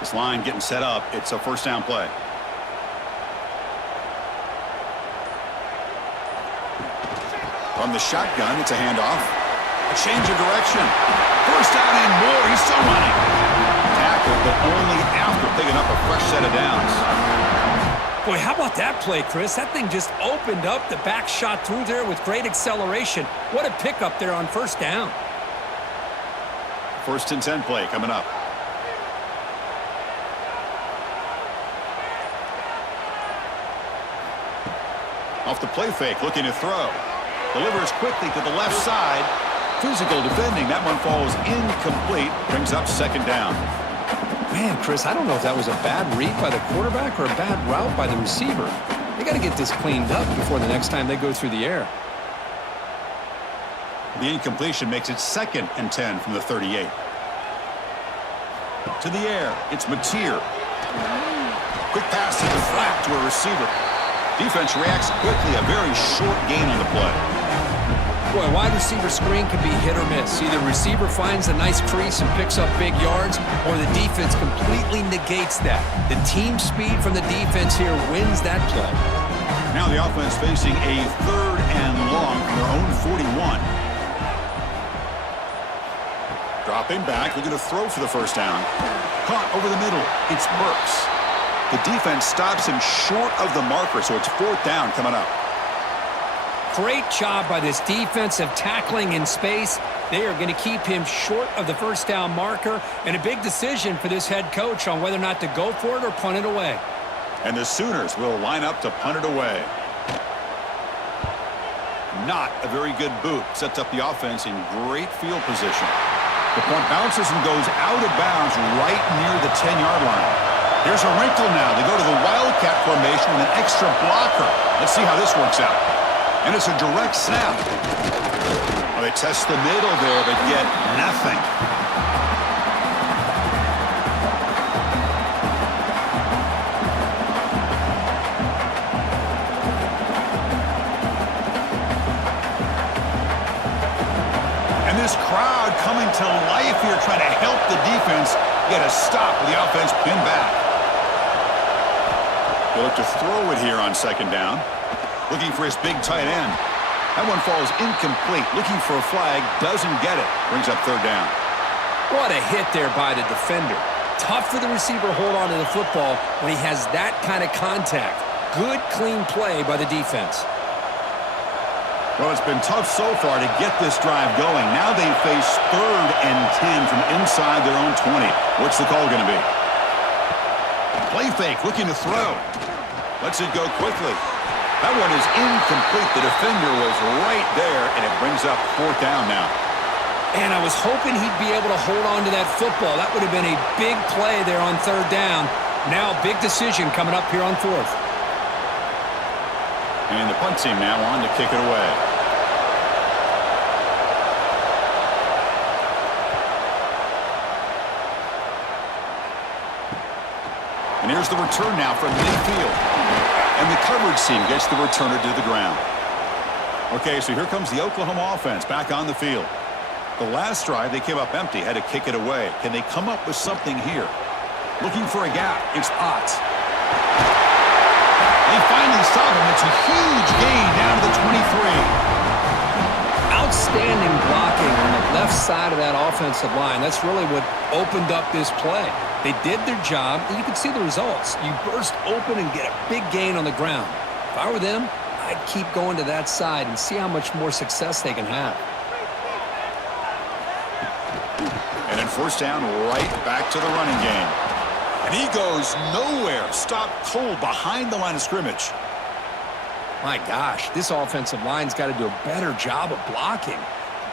This line getting set up. It's a first down play. From the shotgun, it's a handoff. A change of direction. First down and more. He's still running. Tackle, but only after picking up a fresh set of downs. Boy, how about that play, Chris? That thing just opened up. The back shot through there with great acceleration. What a pickup there on first down. First and 10 play coming up. Off the play fake, looking to throw. Delivers quickly to the left side. Physical defending. That one falls incomplete. Brings up second down. Man, Chris, I don't know if that was a bad read by the quarterback or a bad route by the receiver. They got to get this cleaned up before the next time they go through the air. The incompletion makes it second and 10 from the 38. To the air, it's Mateer. Quick pass to the flat to a receiver. Defense reacts quickly, a very short gain on the play. Boy, a wide receiver screen can be hit or miss. Either receiver finds a nice crease and picks up big yards, or the defense completely negates that. The team speed from the defense here wins that play. Now the offense facing a third and long from their own 41. Dropping back, looking to throw for the first down. Caught over the middle. It's Burks. The defense stops him short of the marker, so it's fourth down coming up. Great job by this defensive tackling in space. They are going to keep him short of the first down marker, and a big decision for this head coach on whether or not to go for it or punt it away. And the Sooners will line up to punt it away. Not a very good boot. Sets up the offense in great field position. The punt bounces and goes out of bounds right near the 10-yard line. Here's a wrinkle now. They go to the Wildcat formation with an extra blocker. Let's see how this works out. And it's a direct snap. Well, they test the middle there, but get nothing. And this crowd coming to life here, trying to help the defense get a stop with the offense pinned back. They look to throw it here on second down. Looking for his big tight end. That one falls incomplete. Looking for a flag. Doesn't get it. Brings up third down. What a hit there by the defender. Tough for the receiver to hold on to the football when he has that kind of contact. Good, clean play by the defense. Well, it's been tough so far to get this drive going. Now they face third and 10 from inside their own 20. What's the call going to be? Play fake, looking to throw. Lets it go quickly. That one is incomplete. The defender was right there, and it brings up fourth down now. And I was hoping he'd be able to hold on to that football. That would have been a big play there on third down. Now, big decision coming up here on fourth. And the punt team now on to kick it away. And here's the return now from midfield. And the coverage team gets the returner to the ground. Okay, so here comes the Oklahoma offense back on the field. The last drive, they came up empty, had to kick it away. Can they come up with something here? Looking for a gap. It's Ott. They finally stop him. It's a huge gain down to the 23. Outstanding blocking on the left side of that offensive line. That's really what opened up this play. They did their job, and you can see the results. You burst open and get a big gain on the ground. If I were them, I'd keep going to that side and see how much more success they can have. And then first down, right back to the running game. And he goes nowhere. Stopped cold behind the line of scrimmage. My gosh, this offensive line's got to do a better job of blocking.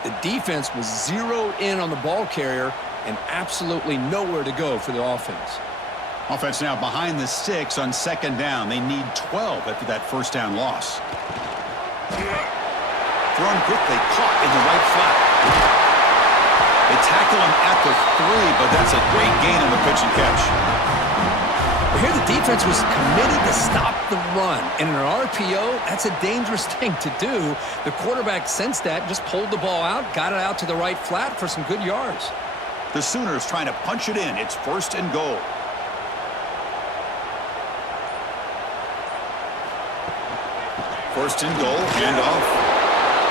The defense was zeroed in on the ball carrier and absolutely nowhere to go for the offense. Offense now behind the 6 on second down. They need 12 after that first down loss. Thrown quickly, caught in the right flat. They tackle him at the 3, but that's a great gain on the pitch and catch. Here the defense was committed to stop the run. And in an RPO, that's a dangerous thing to do. The quarterback sensed that, just pulled the ball out, got it out to the right flat for some good yards. The Sooners trying to punch it in. It's first and goal. First and goal, handoff.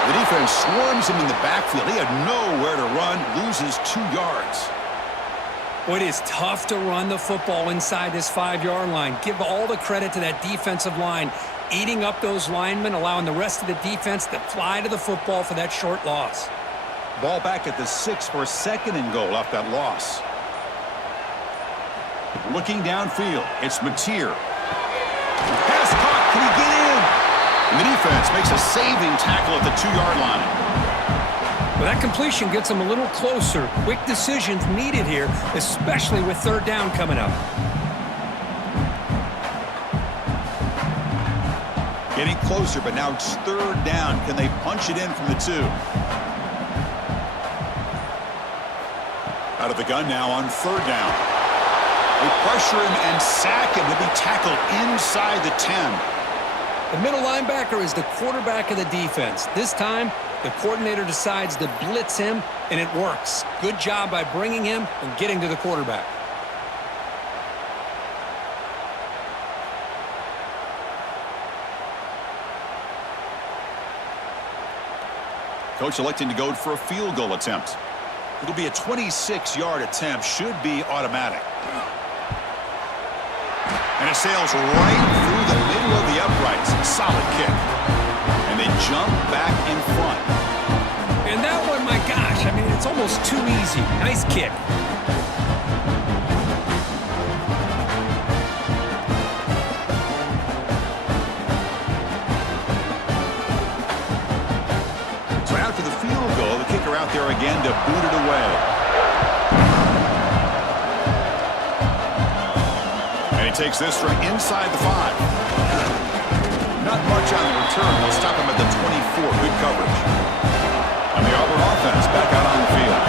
The defense swarms him in the backfield. He had nowhere to run, loses 2 yards. Well, it is tough to run the football inside this 5-yard line. Give all the credit to that defensive line, eating up those linemen, allowing the rest of the defense to fly to the football for that short loss. Ball back at the 6 for a second and goal off that loss. Looking downfield, it's Mateer. Pass caught, can he get in? And the defense makes a saving tackle at the 2-yard line. Well, that completion gets them a little closer. Quick decisions needed here, especially with 3rd down coming up. Getting closer, but now it's 3rd down. Can they punch it in from the 2? Out of the gun now on 3rd down. They pressure him and sack him. He'll be tackled inside the 10. The middle linebacker is the quarterback of the defense. This time, the coordinator decides to blitz him, and it works. Good job by bringing him and getting to the quarterback. Coach electing to go for a field goal attempt. It'll be a 26-yard attempt. Should be automatic. And it sails right through the middle of the uprights. Solid kick. And they jump back in front. And that one, my gosh, I mean, it's almost too easy. Nice kick. So after the field goal, the kicker out there again to boot it away. And he takes this from inside the 5. Not much on the return. They'll stop him at the 24. Good coverage. And the Auburn offense back out on the field.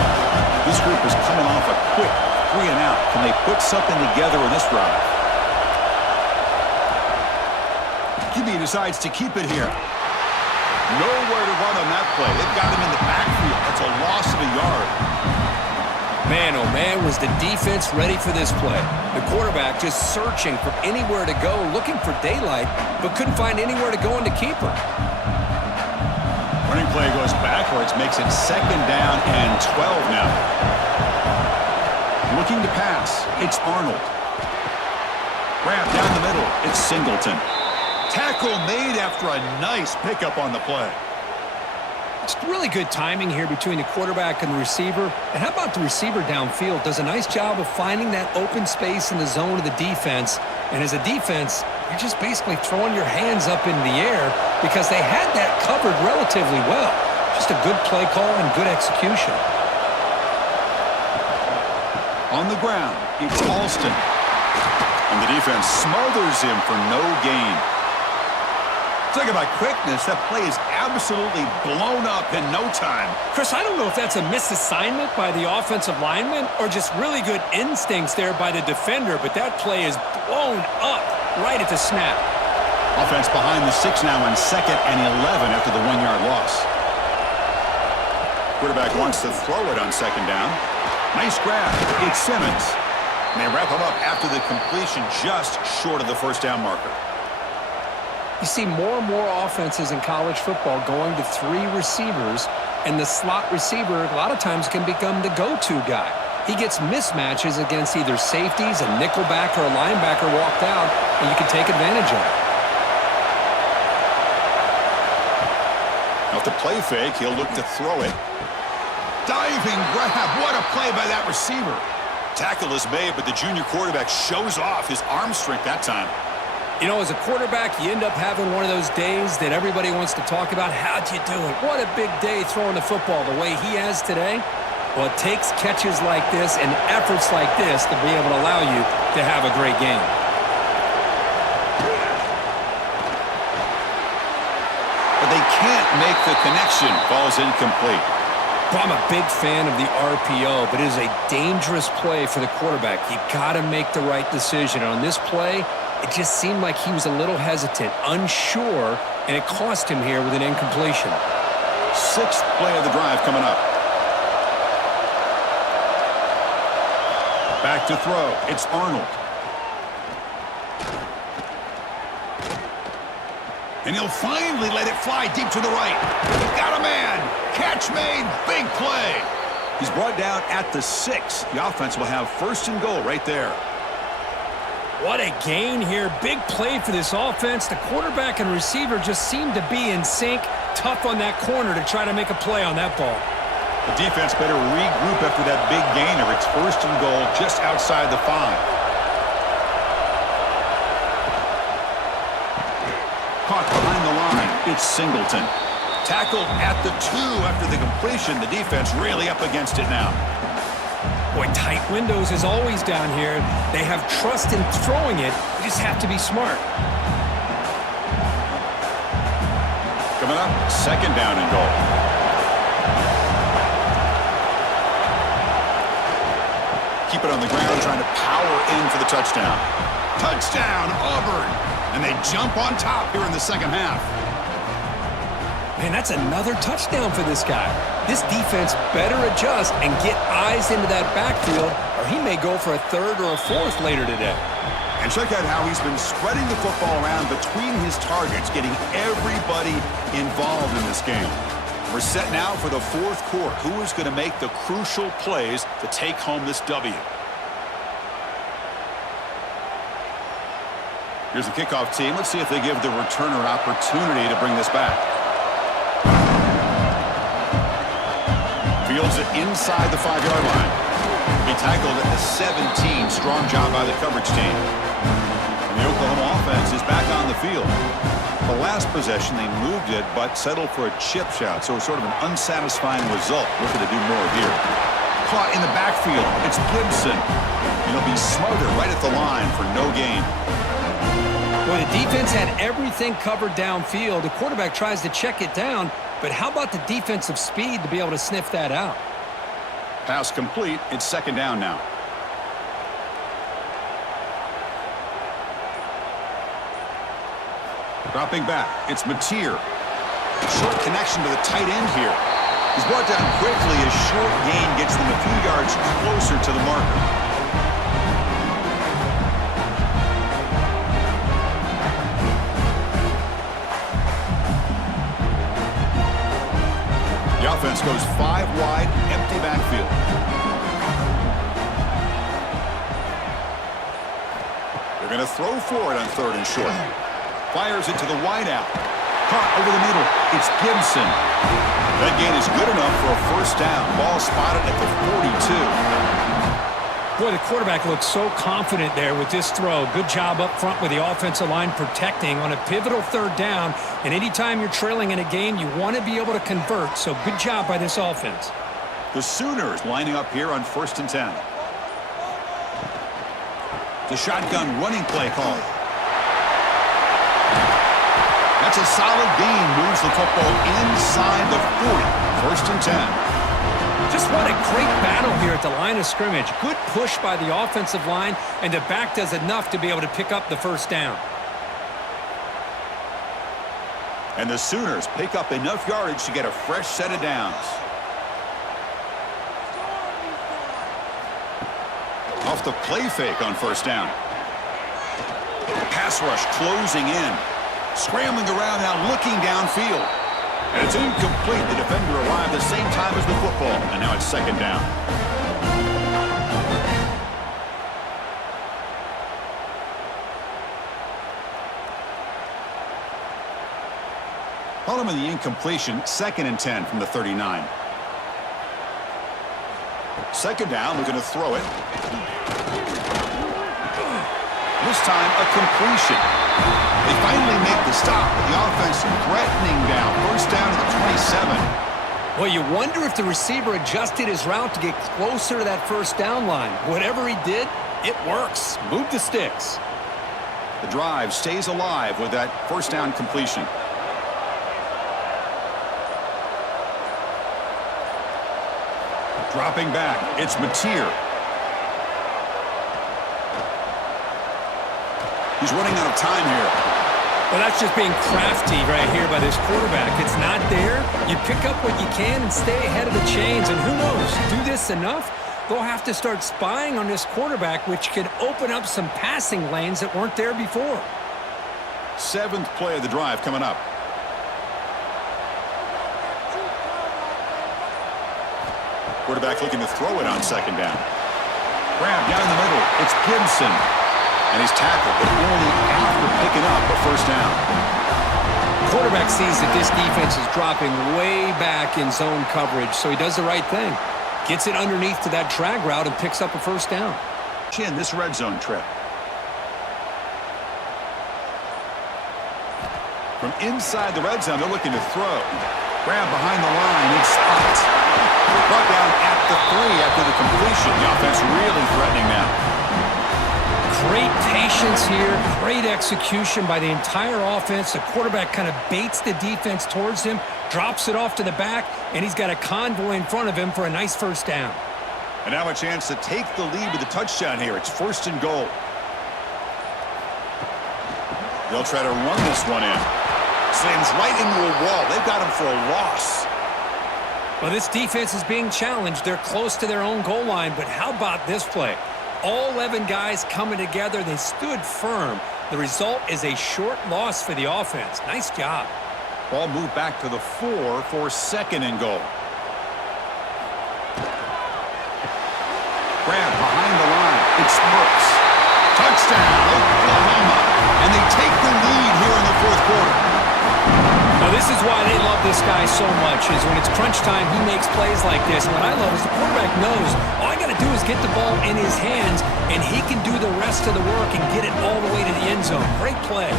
This group is coming off a quick 3 and out. Can they put something together in this drive? QB decides to keep it here. Nowhere to run on that play. They've got him in the backfield. That's a loss of a yard. Man, oh man, was the defense ready for this play. The quarterback just searching for anywhere to go, looking for daylight, but couldn't find anywhere to go in the keeper. Running play goes backwards, makes it 2nd down and 12 now. Looking to pass, it's Arnold. Grab down the middle, it's Singleton. Tackle made after a nice pickup on the play. It's really good timing here between the quarterback and the receiver. And how about the receiver downfield? Does a nice job of finding that open space in the zone of the defense. And as a defense, you're just basically throwing your hands up in the air because they had that covered relatively well. Just a good play call and good execution. On the ground, it's Alston. And the defense smothers him for no gain. Talk about quickness. That play is absolutely blown up in no time. Chris, I don't know if that's a misassignment by the offensive lineman or just really good instincts there by the defender, but that play is blown up right at the snap. Offense behind the 6 now on 2nd and 11 after the 1-yard loss. Quarterback wants to throw it on 2nd down. Nice grab. It's Simmons. And they wrap him up after the completion just short of the 1st down marker. You see more and more offenses in college football going to 3 receivers, and the slot receiver a lot of times can become the go-to guy. He gets mismatches against either safeties, a nickelback, or a linebacker walked out, and you can take advantage of it. Off the play fake, he'll look to throw it. Diving grab. What a play by that receiver. Tackle is made, but the junior quarterback shows off his arm strength that time. You know, as a quarterback, you end up having one of those days that everybody wants to talk about. How'd you do it? What a big day throwing the football the way he has today. Well, it takes catches like this and efforts like this to be able to allow you to have a great game. But they can't make the connection. Ball's incomplete. Well, I'm a big fan of the RPO, but it is a dangerous play for the quarterback. You got to make the right decision. On this play, it just seemed like he was a little hesitant, unsure, and it cost him here with an incompletion. 6th play of the drive coming up. Back to throw. It's Arnold. And he'll finally let it fly deep to the right. Got a man. Catch made. Big play. He's brought down at the 6. The offense will have first and goal right there. What a gain here. Big play for this offense. The quarterback and receiver just seem to be in sync. Tough on that corner to try to make a play on that ball. The defense better regroup after that big gainer. It's first and goal just outside the 5. Caught behind the line. It's Singleton. Tackled at the 2 after the completion. The defense really up against it now. Boy, tight windows is always down here. They have trust in throwing it. You just have to be smart. Coming up, second down and goal. Keep it on the ground, trying to power in for the touchdown. Touchdown, Auburn! And they jump on top here in the second half. Man, that's another touchdown for this guy. This defense better adjust and get eyes into that backfield, or he may go for a 3rd or a 4th later today. And check out how he's been spreading the football around between his targets, getting everybody involved in this game. We're set now for the 4th quarter. Who is going to make the crucial plays to take home this W? Here's the kickoff team. Let's see if they give the returner an opportunity to bring this back. Fields it inside the 5-yard line. He tackled at the 17. Strong job by the coverage team. And the Oklahoma offense is back on the field. The last possession, they moved it, but settled for a chip shot. So it's sort of an unsatisfying result. Looking to do more here. Caught in the backfield. It's Gibson. And he'll be smothered right at the line for no gain. Well, the defense had everything covered downfield. The quarterback tries to check it down, but how about the defensive speed to be able to sniff that out? Pass complete. It's second down now. Dropping back. It's Mateer. Short connection to the tight end here. He's brought down quickly. A short gain gets them a few yards closer to the marker. The offense goes 5 wide, empty backfield. They're going to throw for it on 3rd and short. Fires it to the wideout. Caught over the middle. It's Gibson. That gain is good enough for a first down. Ball spotted at the 42. Boy, the quarterback looks so confident there with this throw. Good job up front with the offensive line protecting on a pivotal 3rd down. And anytime you're trailing in a game, you want to be able to convert. So good job by this offense. The Sooners lining up here on 1st and 10. The shotgun running play call. That's a solid gain. Moves the football inside the 40. 1st and 10. Just what a great battle here at the line of scrimmage. Good push by the offensive line, and the back does enough to be able to pick up the first down. And the Sooners pick up enough yardage to get a fresh set of downs. Off the play fake on first down. Pass rush closing in. Scrambling around now, looking downfield. And it's incomplete. The defender arrived at the same time as the football. And now it's second down. Following the incompletion, 2nd and 10 from the 39. Second down, we're going to throw it. This time, a completion. They finally make the stop, but the offense threatening down. First down to the 27. Well, you wonder if the receiver adjusted his route to get closer to that first down line. Whatever he did, it works. Move the sticks. The drive stays alive with that first down completion. Dropping back, it's Mateer. He's running out of time here. Well, that's just being crafty right here by this quarterback. It's not there. You pick up what you can and stay ahead of the chains. And who knows, do this enough, they'll have to start spying on this quarterback, which could open up some passing lanes that weren't there before. Seventh play of the drive coming up. Quarterback looking to throw it on second down. Grab down the middle. It's Gibson. And he's tackled, but only after picking up a first down. Quarterback sees that this defense is dropping way back in zone coverage, so he does the right thing. Gets it underneath to that drag route and picks up a first down. In this red zone trip. From inside the red zone, they're looking to throw. Grab behind the line. It's spot. Brought down at the 3 after the completion. The offense really threatening now. Great patience here. Great execution by the entire offense. The quarterback kind of baits the defense towards him, drops it off to the back, and he's got a convoy in front of him for a nice first down. And now a chance to take the lead with the touchdown here. It's 1st and goal. They'll try to run this one in. Slams right into a wall. They've got him for a loss. Well, this defense is being challenged. They're close to their own goal line, but how about this play? All 11 guys coming together. They stood firm. The result is a short loss for the offense. Nice job. Ball moved back to the 4 for 2nd and goal. Grab behind the line. It's Brooks. Touchdown, Oklahoma. And they take the lead here in the 4th quarter. Now, this is why they love this guy so much, is when it's crunch time, he makes plays like this. And what I love is the quarterback knows all I got to do is get the ball in his hands, and he can do the rest of the work and get it all the way to the end zone. Great play.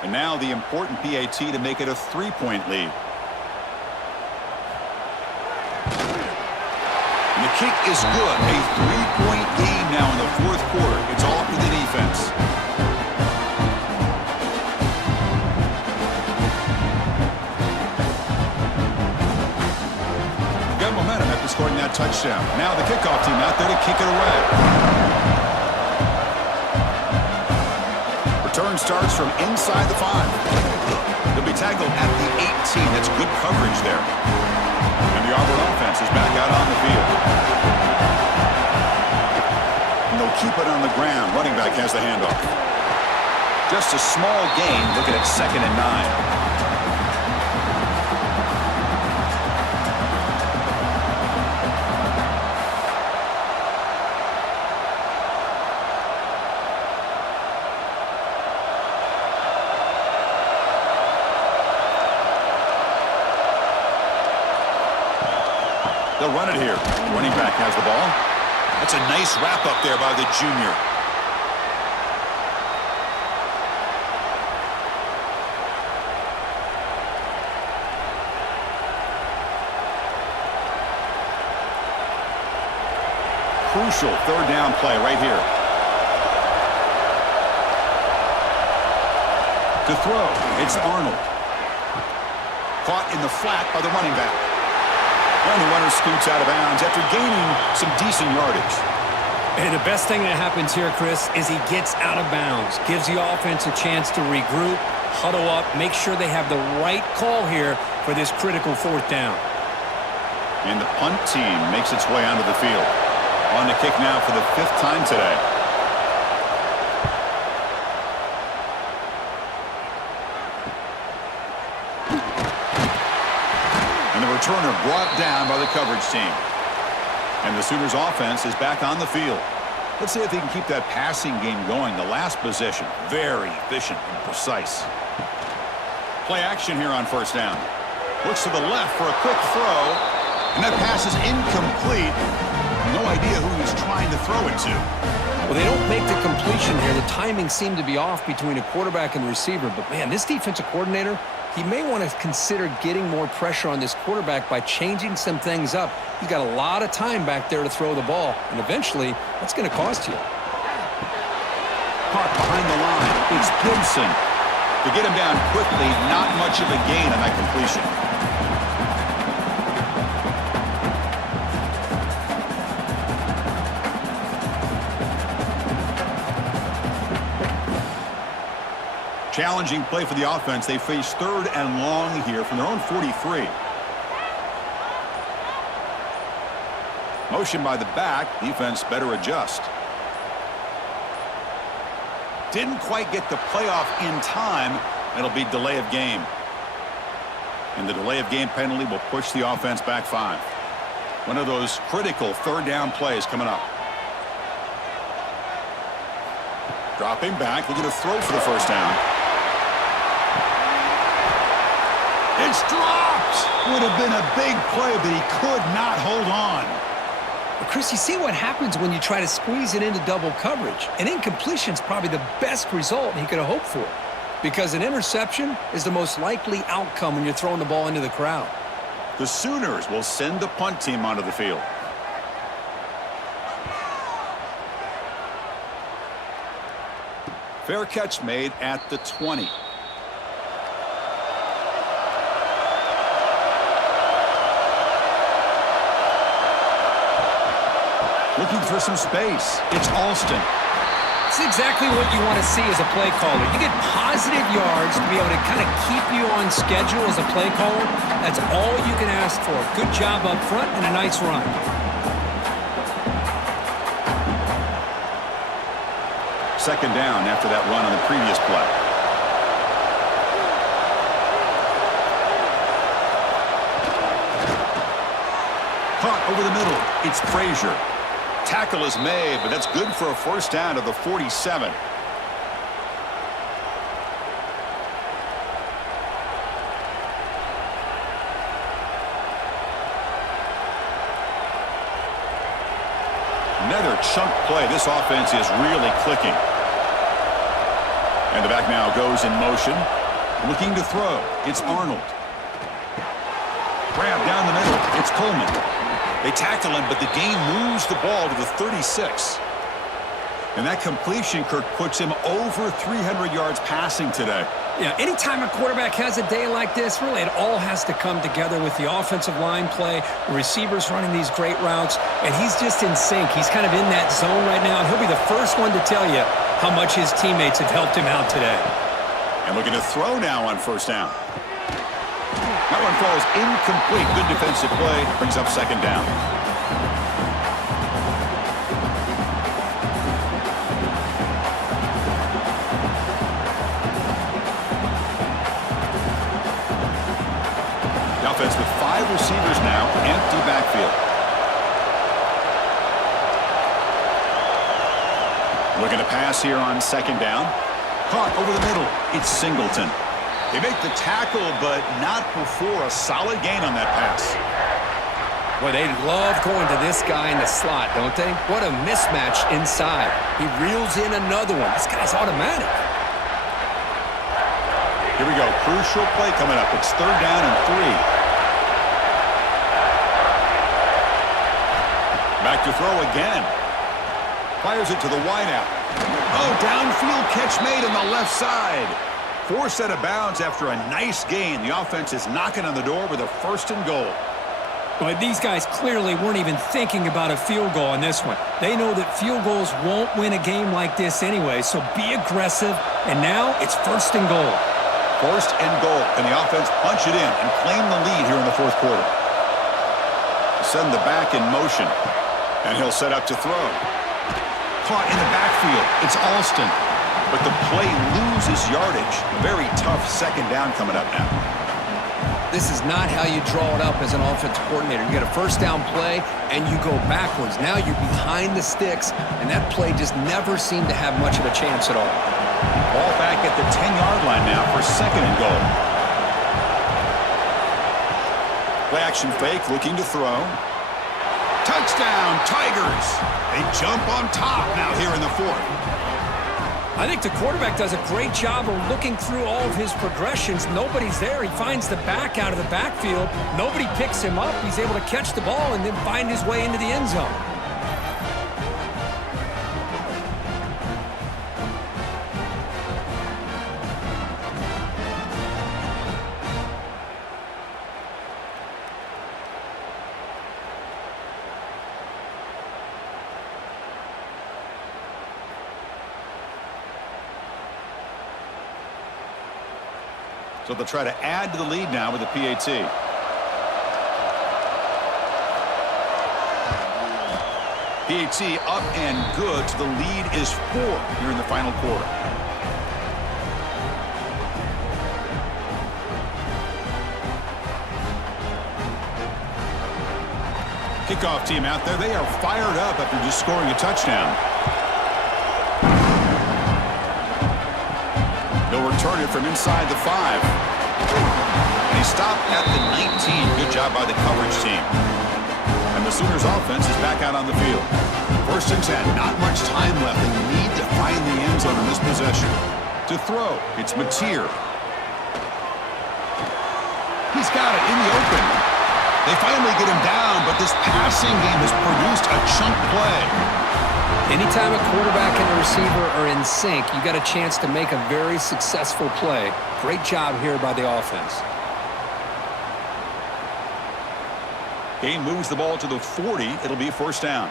And now the important PAT to make it a 3-point lead. And the kick is good. A 3-point game now in the 4th quarter. It's all up to the defense. Got momentum after scoring that touchdown. Now the kickoff team out there to kick it away. Return starts from inside the 5. They'll be tackled at the 18. That's good coverage there. And the Auburn offense is back out on the field. And they'll keep it on the ground. Running back has the handoff. Just a small gain. Looking at 2nd and 9. They'll run it here. Running back has the ball. That's a nice wrap up there by the junior. Crucial 3rd down play right here. To throw, it's Arnold. Caught in the flat by the running back. And the runner scoots out of bounds after gaining some decent yardage. And the best thing that happens here, Chris, is he gets out of bounds. Gives the offense a chance to regroup, huddle up, make sure they have the right call here for this critical 4th down. And the punt team makes its way onto the field. On the kick now for the 5th time today. And the returner brought down by the coverage team. And the Sooners offense is back on the field. Let's see if they can keep that passing game going. The last possession, very efficient and precise. Play action here on 1st down. Looks to the left for a quick throw. And that pass is incomplete. No idea who he's trying to throw it to. Well, they don't make the completion here. The timing seemed to be off between a quarterback and receiver. But, man, this defensive coordinator, he may want to consider getting more pressure on this quarterback by changing some things up. He's got a lot of time back there to throw the ball. And eventually, that's going to cost you. Caught behind the line. It's Gibson. To get him down quickly, not much of a gain on that completion. Challenging play for the offense. They face 3rd and long here from their own 43. Motion by the back. Defense better adjust. Didn't quite get the playoff in time. It'll be delay of game. And the delay of game penalty will push the offense back 5. One of those critical 3rd down plays coming up. Dropping back, looking to throw for the 1st down. It's dropped! Would have been a big play, but he could not hold on. Well, Chris, you see what happens when you try to squeeze it into double coverage. An incompletion is probably the best result he could have hoped for, because an interception is the most likely outcome when you're throwing the ball into the crowd. The Sooners will send the punt team onto the field. Fair catch made at the 20. Looking for some space. It's Alston. It's exactly what you want to see as a play caller. You get positive yards to be able to kind of keep you on schedule as a play caller. That's all you can ask for. Good job up front and a nice run. Second down after that run on the previous play. Caught over the middle. It's Frazier. Tackle is made, but that's good for a 1st down to the 47. Another chunk play. This offense is really clicking. And the back now goes in motion. Looking to throw. It's Arnold. Grab down the middle. It's Coleman. They tackle him, but the game moves the ball to the 36. And that completion, Kirk, puts him over 300 yards passing today. Yeah, anytime a quarterback has a day like this, really it all has to come together with the offensive line play, the receivers running these great routes, and he's just in sync. He's kind of in that zone right now, and he'll be the first one to tell you how much his teammates have helped him out today. And looking to throw now on 1st down. That one falls incomplete. Good defensive play. Brings up 2nd down. The offense with 5 receivers now. Empty backfield. Looking to pass here on 2nd down. Caught over the middle. It's Singleton. They make the tackle, but not before a solid gain on that pass. Boy, they love going to this guy in the slot, don't they? What a mismatch inside. He reels in another one. This guy's automatic. Here we go. Crucial play coming up. It's 3rd down and 3. Back to throw again. Fires it to the wideout. Oh, downfield catch made on the left side. Forced out of bounds after a nice gain. The offense is knocking on the door with a 1st and goal. But these guys clearly weren't even thinking about a field goal on this one. They know that field goals won't win a game like this anyway, so be aggressive. And now it's 1st and goal. 1st and goal. Can the offense punch it in and claim the lead here in the 4th quarter? Send the back in motion. And he'll set up to throw. Caught in the backfield. It's Alston. But the play loses yardage. Very tough 2nd down coming up now. This is not how you draw it up as an offensive coordinator. You get a 1st down play, and you go backwards. Now you're behind the sticks, and that play just never seemed to have much of a chance at all. Ball back at the 10-yard line now for 2nd and goal. Play action fake, looking to throw. Touchdown, Tigers! They jump on top now here in the 4th. I think the quarterback does a great job of looking through all of his progressions. Nobody's there. He finds the back out of the backfield. Nobody picks him up. He's able to catch the ball and then find his way into the end zone. So they'll try to add to the lead now with a PAT. PAT up and good, so the lead is 4 here in the final quarter. Kickoff team out there. They are fired up after just scoring a touchdown. They'll return it from inside the 5. And he stopped at the 19. Good job by the coverage team. And the Sooners offense is back out on the field. 1st and 10. Not much time left. They need to find the end zone in this possession. To throw, it's Mateer. He's got it in the open. They finally get him down, but this passing game has produced a chunk play. Anytime a quarterback and a receiver are in sync, you got a chance to make a very successful play. Great job here by the offense. Gain moves the ball to the 40. It'll be 1st down.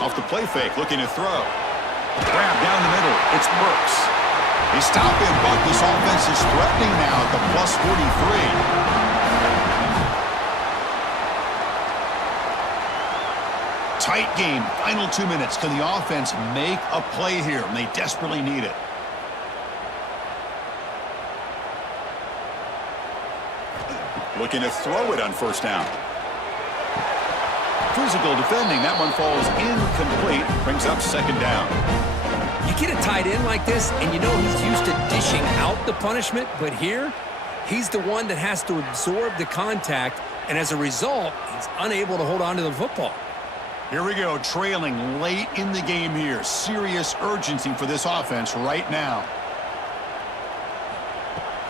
Off the play fake, looking to throw. Grab down the middle. It's Brooks. They stop him, but this offense is threatening now at the plus 43. Tight game. Final 2 minutes. Can the offense make a play here? And they desperately need it. Looking to throw it on 1st down. Physical defending. That one falls incomplete. Brings up 2nd down. You get a tight end like this, and you know he's used to dishing out the punishment, but here, he's the one that has to absorb the contact, and as a result, he's unable to hold on to the football. Here we go, trailing late in the game here. Serious urgency for this offense right now.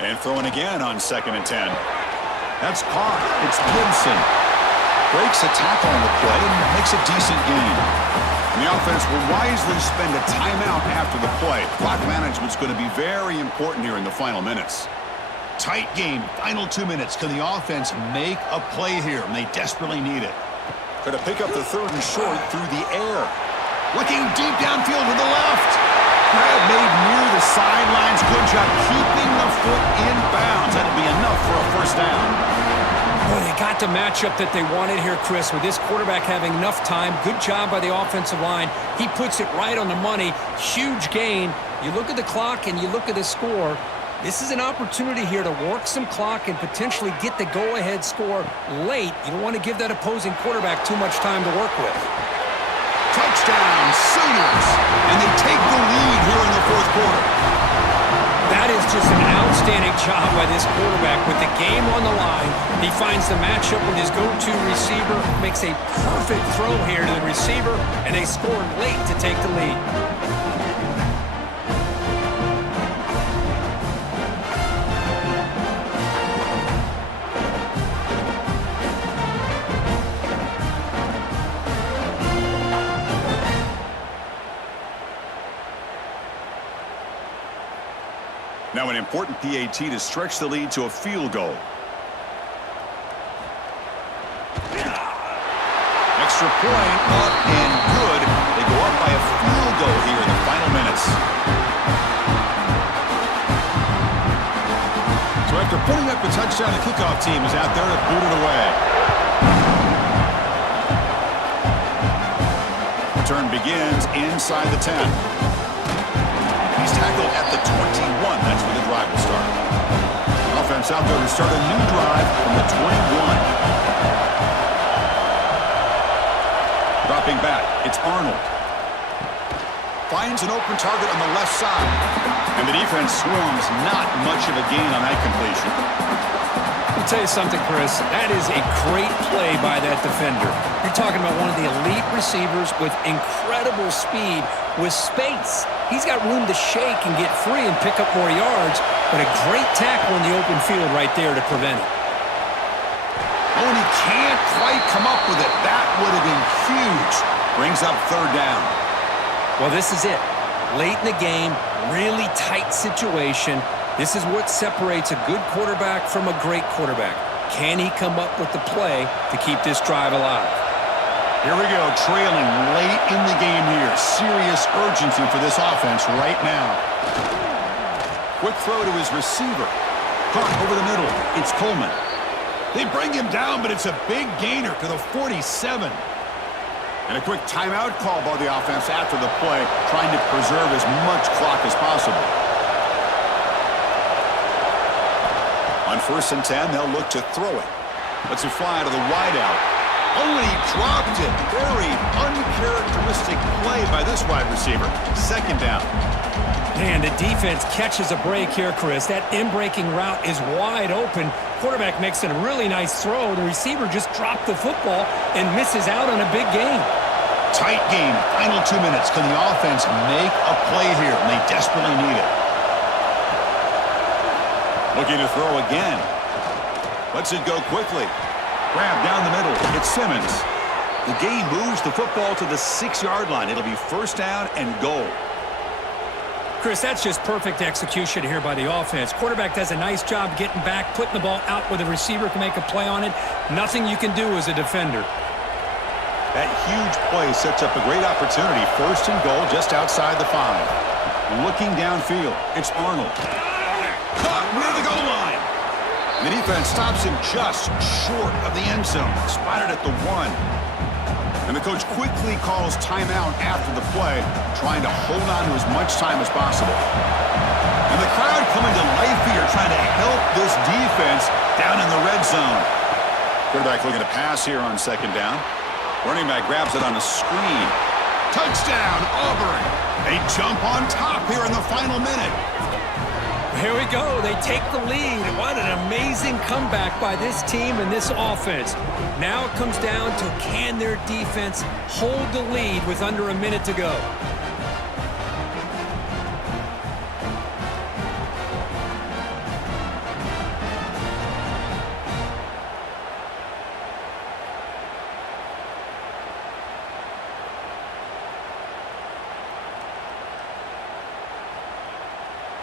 And throwing again on 2nd and 10. That's caught. It's Gibson. Breaks a tackle on the play and makes a decent gain. And the offense will wisely spend a timeout after the play. Clock management's going to be very important here in the final minutes. Tight game, final 2 minutes. Can the offense make a play here? And they desperately need it. Going to pick up the 3rd and short through the air. Looking deep downfield to the left. Grab made near the sidelines. Good job keeping the foot in bounds. That'll be enough for a 1st down. Boy, they got the matchup that they wanted here, Chris, with this quarterback having enough time. Good job by the offensive line. He puts it right on the money. Huge gain. You look at the clock and you look at the score. This is an opportunity here to work some clock and potentially get the go-ahead score late. You don't want to give that opposing quarterback too much time to work with. Touchdown, Sooners! And they take the lead here in the 4th quarter. That is just an outstanding job by this quarterback with the game on the line. He finds the matchup with his go-to receiver, makes a perfect throw here to the receiver, and they score late to take the lead. Now an important PAT to stretch the lead to a field goal. Extra point, up and good. They go up by a field goal here in the final minutes. So after putting up a touchdown, the kickoff team is out there to boot it away. Return begins inside the 10. He's tackled at the 21. That's where the drive will start. Offense out there to start a new drive from the 21. Dropping back, it's Arnold. Finds an open target on the left side. And the defense swarms. Not much of a gain on that completion. Let me tell you something, Chris. That is a great play by that defender. You're talking about one of the elite receivers with incredible speed, with space. He's got room to shake and get free and pick up more yards, but a great tackle in the open field right there to prevent it. Oh, and he can't quite come up with it. That would have been huge. Brings up 3rd down. Well, this is it. Late in the game, really tight situation. This is what separates a good quarterback from a great quarterback. Can he come up with the play to keep this drive alive? Here we go, trailing late in the game here. Serious urgency for this offense right now. Quick throw to his receiver. Caught over the middle. It's Coleman. They bring him down, but it's a big gainer to the 47. And a quick timeout call by the offense after the play, trying to preserve as much clock as possible. On 1st and 10, they'll look to throw it. Lets it fly to the wideout. Oh, and he dropped it. Very uncharacteristic play by this wide receiver. 2nd down. Man, the defense catches a break here, Chris. That in-breaking route is wide open. Quarterback makes a really nice throw. The receiver just dropped the football and misses out on a big gain. Tight game. Final 2 minutes. Can the offense make a play here? And they desperately need it. Looking to throw again. Lets it go quickly. Grab down the middle. It's Simmons. The game moves the football to the 6-yard line. It'll be 1st down and goal. Chris, that's just perfect execution here by the offense. Quarterback does a nice job getting back, putting the ball out where the receiver can make a play on it. Nothing you can do as a defender. That huge play sets up a great opportunity. 1st and goal just outside the 5. Looking downfield, it's Arnold. Caught near the goal line. The defense stops him just short of the end zone. Spotted at the 1. And the coach quickly calls timeout after the play, trying to hold on to as much time as possible. And the crowd coming to life here, trying to help this defense down in the red zone. Quarterback looking to pass here on 2nd down. Running back grabs it on a screen. Touchdown, Auburn. They jump on top here in the final minute. Here we go. They take the lead. What an amazing comeback by this team and this offense. Now it comes down to can their defense hold the lead with under a minute to go.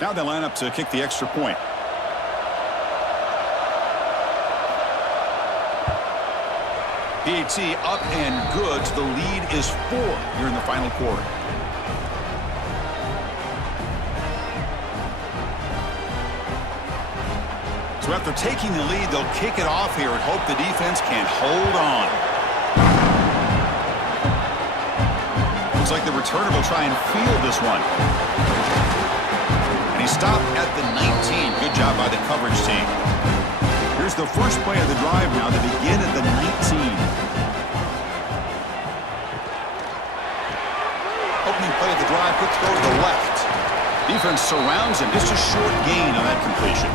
Now they line up to kick the extra point. PAT up and good. So the lead is 4 here in the final quarter. So after taking the lead, they'll kick it off here and hope the defense can hold on. Looks like the returner will try and field this one. He stopped at the 19. Good job by the coverage team. Here's the first play of the drive now to begin at the 19. Opening play of the drive, quick throw to the left. Defense surrounds him. Just a short gain on that completion.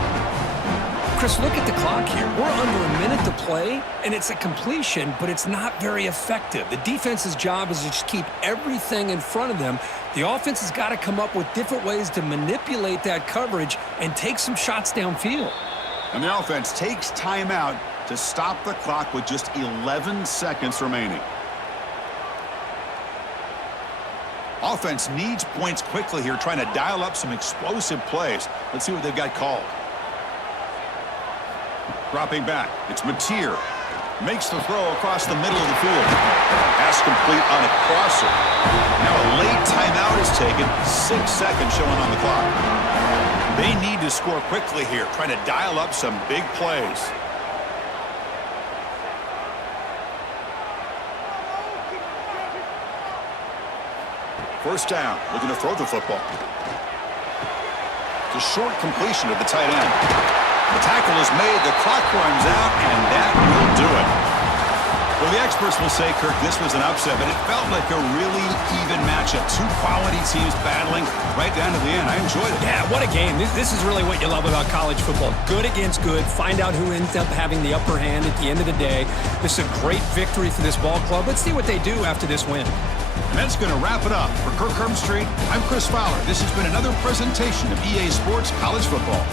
Chris, look at the clock here. We're under a minute to play, and it's a completion, but it's not very effective. The defense's job is to just keep everything in front of them. The offense has got to come up with different ways to manipulate that coverage and take some shots downfield. And the offense takes timeout to stop the clock with just 11 seconds remaining. Offense needs points quickly here, trying to dial up some explosive plays. Let's see what they've got called. Dropping back, it's Mateer. Makes the throw across the middle of the field. Pass complete on a crosser. Now a late timeout is taken. 6 seconds showing on the clock. They need to score quickly here, trying to dial up some big plays. First down, looking to throw the football. It's a short completion to the tight end. The tackle is made, the clock runs out, and that will do it. Well, the experts will say, Kirk, this was an upset, but it felt like a really even matchup. 2 quality teams battling right down to the end. I enjoyed it. Yeah, what a game. This is really what you love about college football. Good against good. Find out who ends up having the upper hand at the end of the day. This is a great victory for this ball club. Let's see what they do after this win. And that's going to wrap it up. For Kirk Street, I'm Chris Fowler. This has been another presentation of EA Sports College Football.